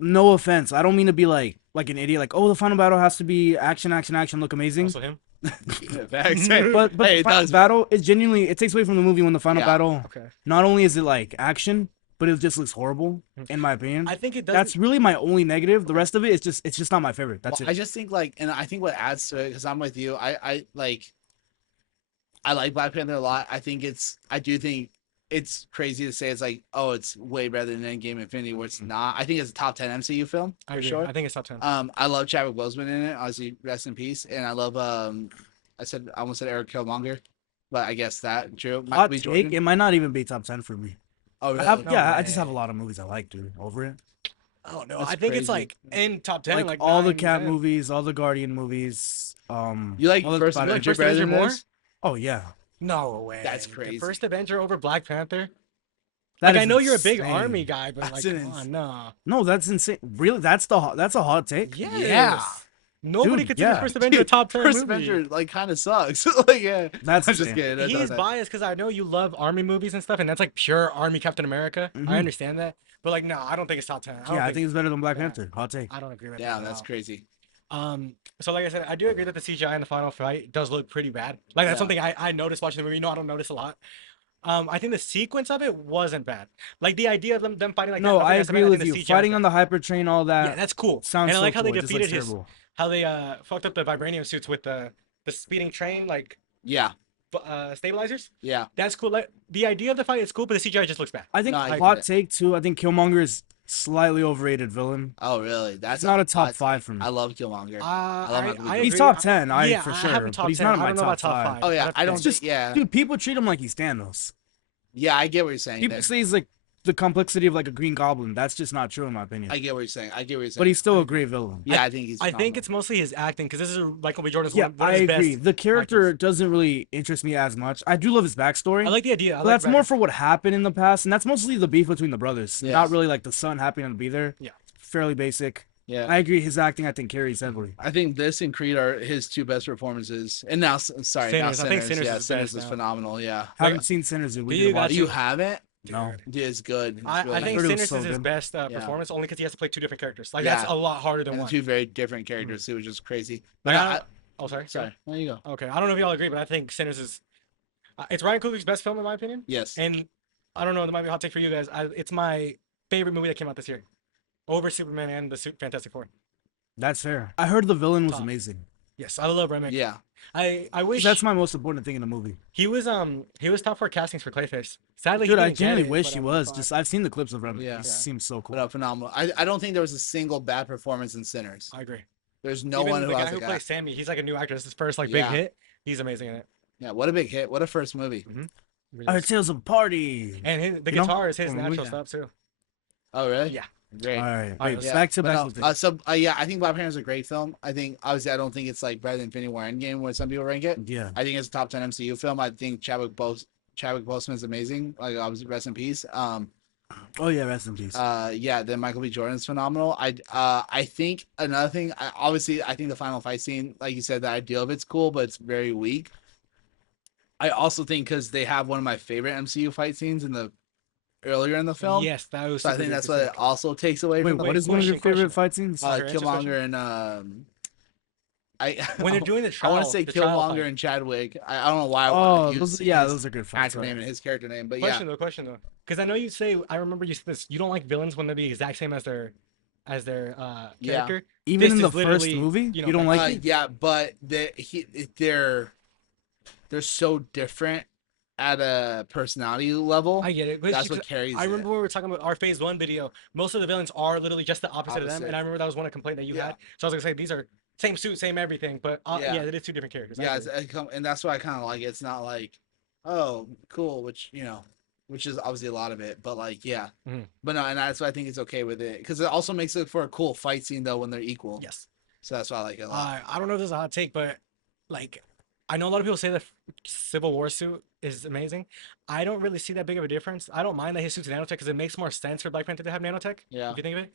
no offense, I don't mean to be like an idiot. Like, oh, the final battle has to be action, action, action, look amazing. Also him. Facts. But Hey, the it final does. battle is genuinely it takes away from the movie when the final Yeah. battle. Okay. Not only is it like action, but it just looks horrible in my opinion. I think it does. That's really my only negative. The rest of it is it's just not my favorite. That's Well, it. I just think like, and I think what adds to it, because I'm with you. I like Black Panther a lot. I do think it's crazy to say it's like, oh, it's way better than Endgame Infinity, where it's not. I think it's a top 10 MCU film I for agree. sure. I think it's top 10. I love Chadwick Boseman in it. Obviously, rest in peace. And I love I almost said Eric Killmonger, but I guess that true. Michael Hot B. take, Jordan. it might not even be top 10 for me. Oh, I really? have, No yeah, I way. just have a lot of movies I like, dude. Over it. I don't know. That's I think it's crazy. like in top 10. Like, Like all the 9, Cat 10. movies, all the Guardian movies. You like all the First Spider- Avenger First better Avenger than more? this? Oh yeah. No way. That's The crazy. first Avenger over Black Panther. That Like I is know you're a big insane. army guy, but That's like, come on, no. No, that's insane. Really, that's a hot take. Yeah. Yes. Nobody Dude, considers yeah. First Avenger a Dude, top 10 First movie. Avenger like kind of sucks. Like, yeah, That's I'm just insane. kidding. That's He's not- biased because I know you love army movies and stuff, and that's like pure army Captain America. I Mhm. understand that, but like, no, I don't think it's top 10. I don't Yeah, I think it's better than Black yeah. Panther. Hot take. I don't agree with Yeah, that. that's No. crazy. So like I said, I do agree that the CGI in the final fight does look pretty bad. Like that's Yeah. something I noticed watching the movie. You know, I don't notice a lot. I think the sequence of it wasn't bad. Like the idea of them fighting like No, that. I nothing agree I with think you. the CGI is Fighting bad. on the hyper train, all Yeah, that that's cool. sounds And I so like how cool. they It just looks defeated his, terrible. how they fucked up the vibranium suits with the speeding train like Yeah, stabilizers. yeah. That's cool. Like, the idea of the fight is cool, but the CGI just looks bad. I think No, I get hot it. take too. I think Killmonger is slightly overrated villain. Oh, really? That's It's not a top hot- 5 for me. I love Killmonger. I, love Michael B. I Jordan. He's agree. top 10, yeah, for I sure, have him but top he's 10. not in I my don't know about top top 5. five. Oh, yeah, That's I the don't thing. Just, yeah, dude, people treat him like he's Thanos. yeah. I get what you're saying. People There. say he's like the complexity of like a Green Goblin. That's just not true in my opinion. I get what you're saying. I get what you're saying. But he's still a great villain. yeah, I think he's. I think phenomenal. it's mostly his acting because this is Michael B. Jordan's Yeah, one I of his agree. best. The character actors. doesn't really interest me as much. I do love his backstory. I like the idea. I but like that's the more background. for what happened in the past, and that's mostly the beef between the brothers. Yes. Not really like the son happening to be there. Yeah. Fairly basic. Yeah. I agree. His acting, I think, carries heavily. I think this and Creed are his two best performances. And now, sorry, now Sinners. I think Sinners yeah, is Sinners best is now. phenomenal. Yeah. Haven't seen Sinners. Dude. We Do need to you watch guys- You it. haven't? No. Dude, it's good. It's I really think heard it was Sinners so is his good. best Yeah. performance only because he has to play two different characters. Like Yeah. that's a lot harder than and one. two very different characters too, which is crazy. But Like, I, oh, sorry. sorry. There you go. Okay, I don't know if y'all agree, but I think Sinners is it's Ryan Coogler's best film in my opinion. Yes. And I don't know, that might be a hot take for you guys. It's my favorite movie that came out this year, over Superman and the Fantastic Four. That's fair. I heard the villain was Top. amazing. Yes, I love Remy. Yeah. I wish That's my most important thing in the movie. he was top for castings for Clayface. Sadly, Dude, he I didn't get genuinely it, wish but, he I'm was. fine. Just I've seen the clips of Remy. Yeah. He seems so cool. But phenomenal. I don't think there was a single bad performance in Sinners. I agree. There's no Even one the who guy has who like, plays Sammy, he's like a new actor. This is his first like Yeah. big hit. He's amazing in it. yeah, what a big hit. What a first movie. Really I heard is. tales of a party. And the You know? guitar is his From the natural movie. stuff too. Oh, really? Yeah. Great. All right, All right, wait, yeah. back to But back. no, to yeah, I think Black Panther is a great film. I think obviously I don't think it's like better than Infinity War Endgame where some people rank it. yeah. I think it's a top 10 MCU film. I think Chadwick Boseman is amazing. Like obviously rest in peace. Oh yeah, rest in peace. Yeah, then Michael B. Jordan is phenomenal. I think another thing, obviously I think the final fight scene, like you said, the idea of it's cool, but it's very weak. I also think because they have one of my favorite MCU fight scenes earlier in the film. Yes, that was. So I super think that's duper what it sick. also takes away Wait, from what the is one of your question. favorite fight scenes? Okay, answer this Killmonger and I When they're doing the I trial. want to say the trial Killmonger fight. and Chadwick. I don't know why I Oh, want to those, use yeah, his those are good fights. actor name and his character name, but Question though, because I know you say I remember you said this. You don't like villains when they're the exact same as their Yeah. character. Even This in the is first literally, movie, you know, you don't like- like it? yeah, but they're so different at a personality level. I get it. but That's because what carries I remember it. when we were talking about our phase one video. Most of the villains are literally just the opposite of them, Opposite. and I remember that was one complaint that you Yeah. had. So I was gonna say these are same suit, same everything, but Yeah. yeah, it is two different characters. I Yeah, agree. and that's why I kind of like it. It's not like, oh, cool, which is obviously a lot of it, but like, yeah, Mhm. but no, and that's why I think it's okay with it because it also makes it for a cool fight scene though when they're equal. Yes. So that's why I like it a lot. I don't know if this is a hot take, but like I know a lot of people say the Civil War suit is amazing. I don't really see that big of a difference. I don't mind that his suit's nanotech because it makes more sense for Black Panther to have nanotech. Yeah. If you think of it.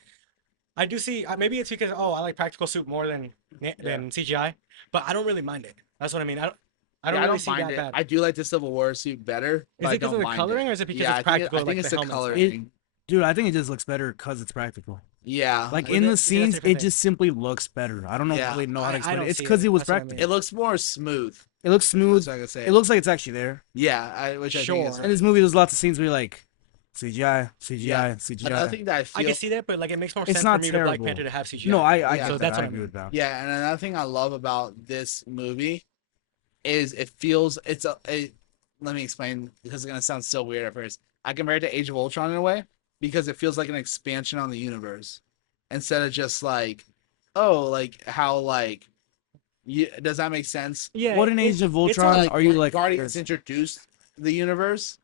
I do see. Maybe it's because I like practical suit more than CGI, but I don't really mind it. That's what I mean. I don't Yeah, really see mind that it. bad. I do like the Civil War suit better. Is but it I because don't of the mind coloring, it. or is it because Yeah, it's practical? I think like it's the the helmets? coloring. Dude, I think it just looks better because it's practical. Yeah, Like Well, in the that's a scenes, different it thing. just simply looks better. I don't know Yeah. really know how to I explain don't it. It's see because it. it was That's what I practical. mean. it looks more smooth. It looks smooth. That's what I can say. It looks like it's actually there. yeah, which I think is Sure. In this movie, there's lots of scenes where you're like, CGI, CGI, Yeah. CGI. another thing that I I feel. can see that, but like it makes more It's sense not for me for Black terrible. Panther to have CGI. No, I Yeah. get So that. that's I what I agree mean. with that. Yeah, and another thing I love about this movie is it feels let me explain because it's gonna sound so weird at first. I compare it to Age of Ultron in a way because it feels like an expansion on the universe instead of just like, oh, like how like, does that make sense? Yeah. What in it- Age of it's Ultron like- are you like? Guardians introduced the universe,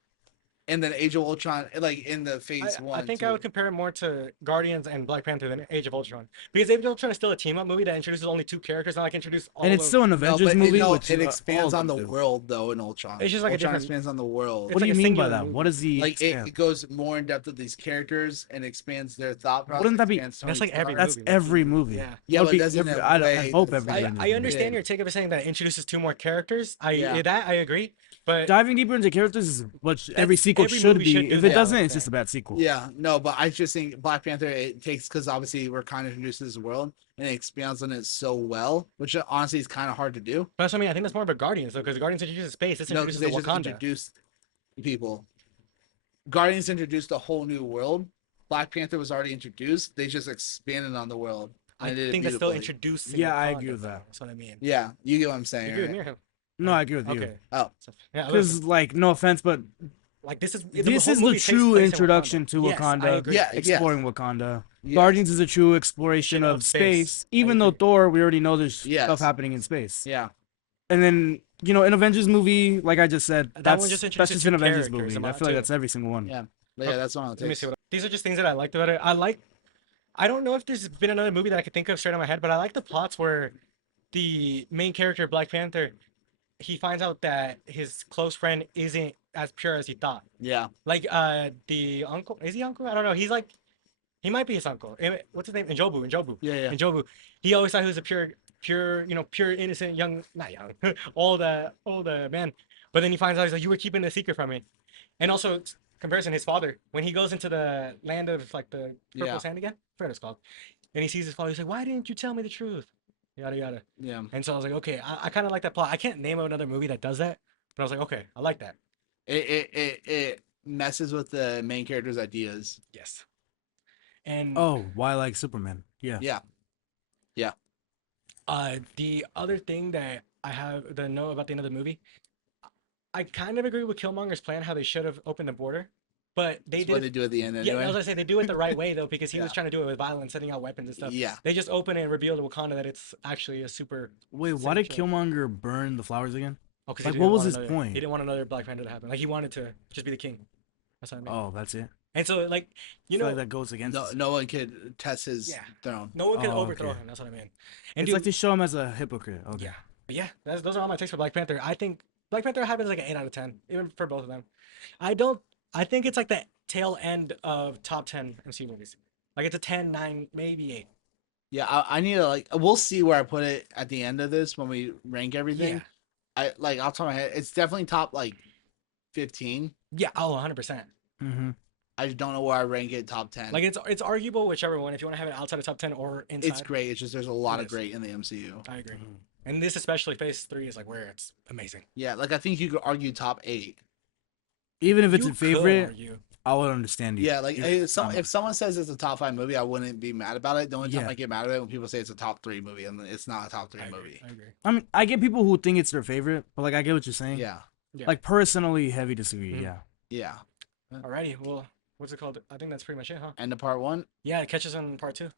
and then Age of Ultron, like in the phase I one think I too. would compare it more to Guardians and Black Panther than Age of Ultron because Age of Ultron is still a team up movie that introduces only two characters, not like introduce And all it's of. still an No, Avengers but movie, no, which it all expands of on them the do. world though in Ultron. It's just like a Ultron different. expands on the world. It's What do like you a mean by singular that? What movie. is the Like expand? it goes more in depth with these characters and expands their thought process. Wouldn't that be- expands That's Tony like every Stark. That's movie. every movie. Yeah. Yeah, That would but be doesn't every, it I way hope that's every like Avengers I movie. understand did. your take of saying that it introduces two more characters. Yeah. That I agree, but Diving deeper into characters is what every sequel every should movie be. should do If that, it I doesn't, would it's say. just a bad sequel. Yeah, no, but I just think Black Panther it takes because obviously we're kind of introduced to this world and it expands on it so well, which honestly is kind of hard to do. But that's what I mean. I think that's more of a Guardians though, because Guardians introduces space. This No, because introduces they the just Wakanda. introduced people. Guardians introduced a whole new world. Black Panther was already introduced. They just expanded on the world. I And they did it think that's still beautifully. introducing. Yeah, I Wakanda, agree with though. that. That's what I mean. Yeah, you get what I'm saying. You agree with right? me or him? No, I agree with you. Okay. Oh, So, yeah, Because, listen, like, no offense, but like this is this whole is the movie takes true place in introduction to Yes, I Wakanda, agree. Yeah, exploring Wakanda. yes. Guardians is a true exploration Of of space. space. I Even though agree. Thor, we already know there's Yes. stuff happening in space. Yeah, And then, you know, an Avengers movie, like I just said, That that's one just that's introduces just two an Avengers characters movie. in I my- feel like too. that's every single one. yeah. But yeah, that's what I'll Let me take. see what these are just things that I liked about it. I like. I don't know if there's been another movie that I could think of straight on my head, but I like the plots where the main character Black Panther, he finds out that his close friend isn't as pure as he thought. Yeah, Like the uncle, is he uncle? I don't know. He's like he might be his uncle. What's his name? Njobu. yeah. Njobu. He always thought he was a pure, pure innocent young, not young, old man. But then he finds out he's like, you were keeping the secret from me. And also comparison, his father, when he goes into the land of like the purple Yeah. sand again, I forgot what it's called, and he sees his father, he's like, why didn't you tell me the truth? Yada yada. Yeah. And so I was like, okay, I kind of like that plot. I can't name another movie that does that, but I was like, okay, I like that. It messes with the main character's ideas. Yes. And Oh, why like Superman? Yeah. Yeah. the other thing that I have the know about the end of the movie, I kind of agree with Killmonger's plan how they should have opened the border, but they That's what did. they do at the end Yeah, I was anyway. gonna say they do it the right way though because he was Yeah. trying to do it with violence, setting out weapons and stuff. Yeah. They just open it and reveal to Wakanda that it's actually a super. Wait, why did Killmonger burn the flowers again? Oh, because Like, what was his point? He didn't want another Black Panther to happen. Like he wanted to just be the king. That's what I mean. Oh, that's it. And so like I feel like that goes against. No one could test his Yeah. throne. no one can Oh, overthrow okay. him. That's what I mean. And It's dude, like they show him as a hypocrite. Okay. yeah, but yeah, those are all my takes for Black Panther. I think Black Panther happens like an 8 out of 10, even for both of them. I don't. I think it's like the tail end of top 10 MCU movies. Like it's a 10, 9, maybe 8. Yeah, I need to like. We'll see where I put it at the end of this when we rank everything. Yeah. I like off the top of my head, it's definitely top like 15. Yeah. Oh, 100%. Mm-hmm. I just don't know where I rank it top 10. Like it's arguable whichever one if you want to have it outside of top 10 or inside. it's great. It's just there's a lot It of is. great in the MCU. I agree. And this especially Phase 3 is like where it's amazing. Yeah, like I think you could argue top 8. Even if it's You a could favorite, argue. I would understand you. Yeah, like You- if someone says it's a top 5 movie, I wouldn't be mad about it. The only time Yeah. I get mad at it when people say it's a top 3 movie and it's not a top 3 I agree. movie. I agree. I mean, I get people who think it's their favorite, but like I get what you're saying. Yeah, Yeah. Like personally, heavy disagree. Mhm. Yeah. yeah. Alrighty. Well, what's it called? I think that's pretty much it, huh? End of part 1. Yeah, it catches on part 2.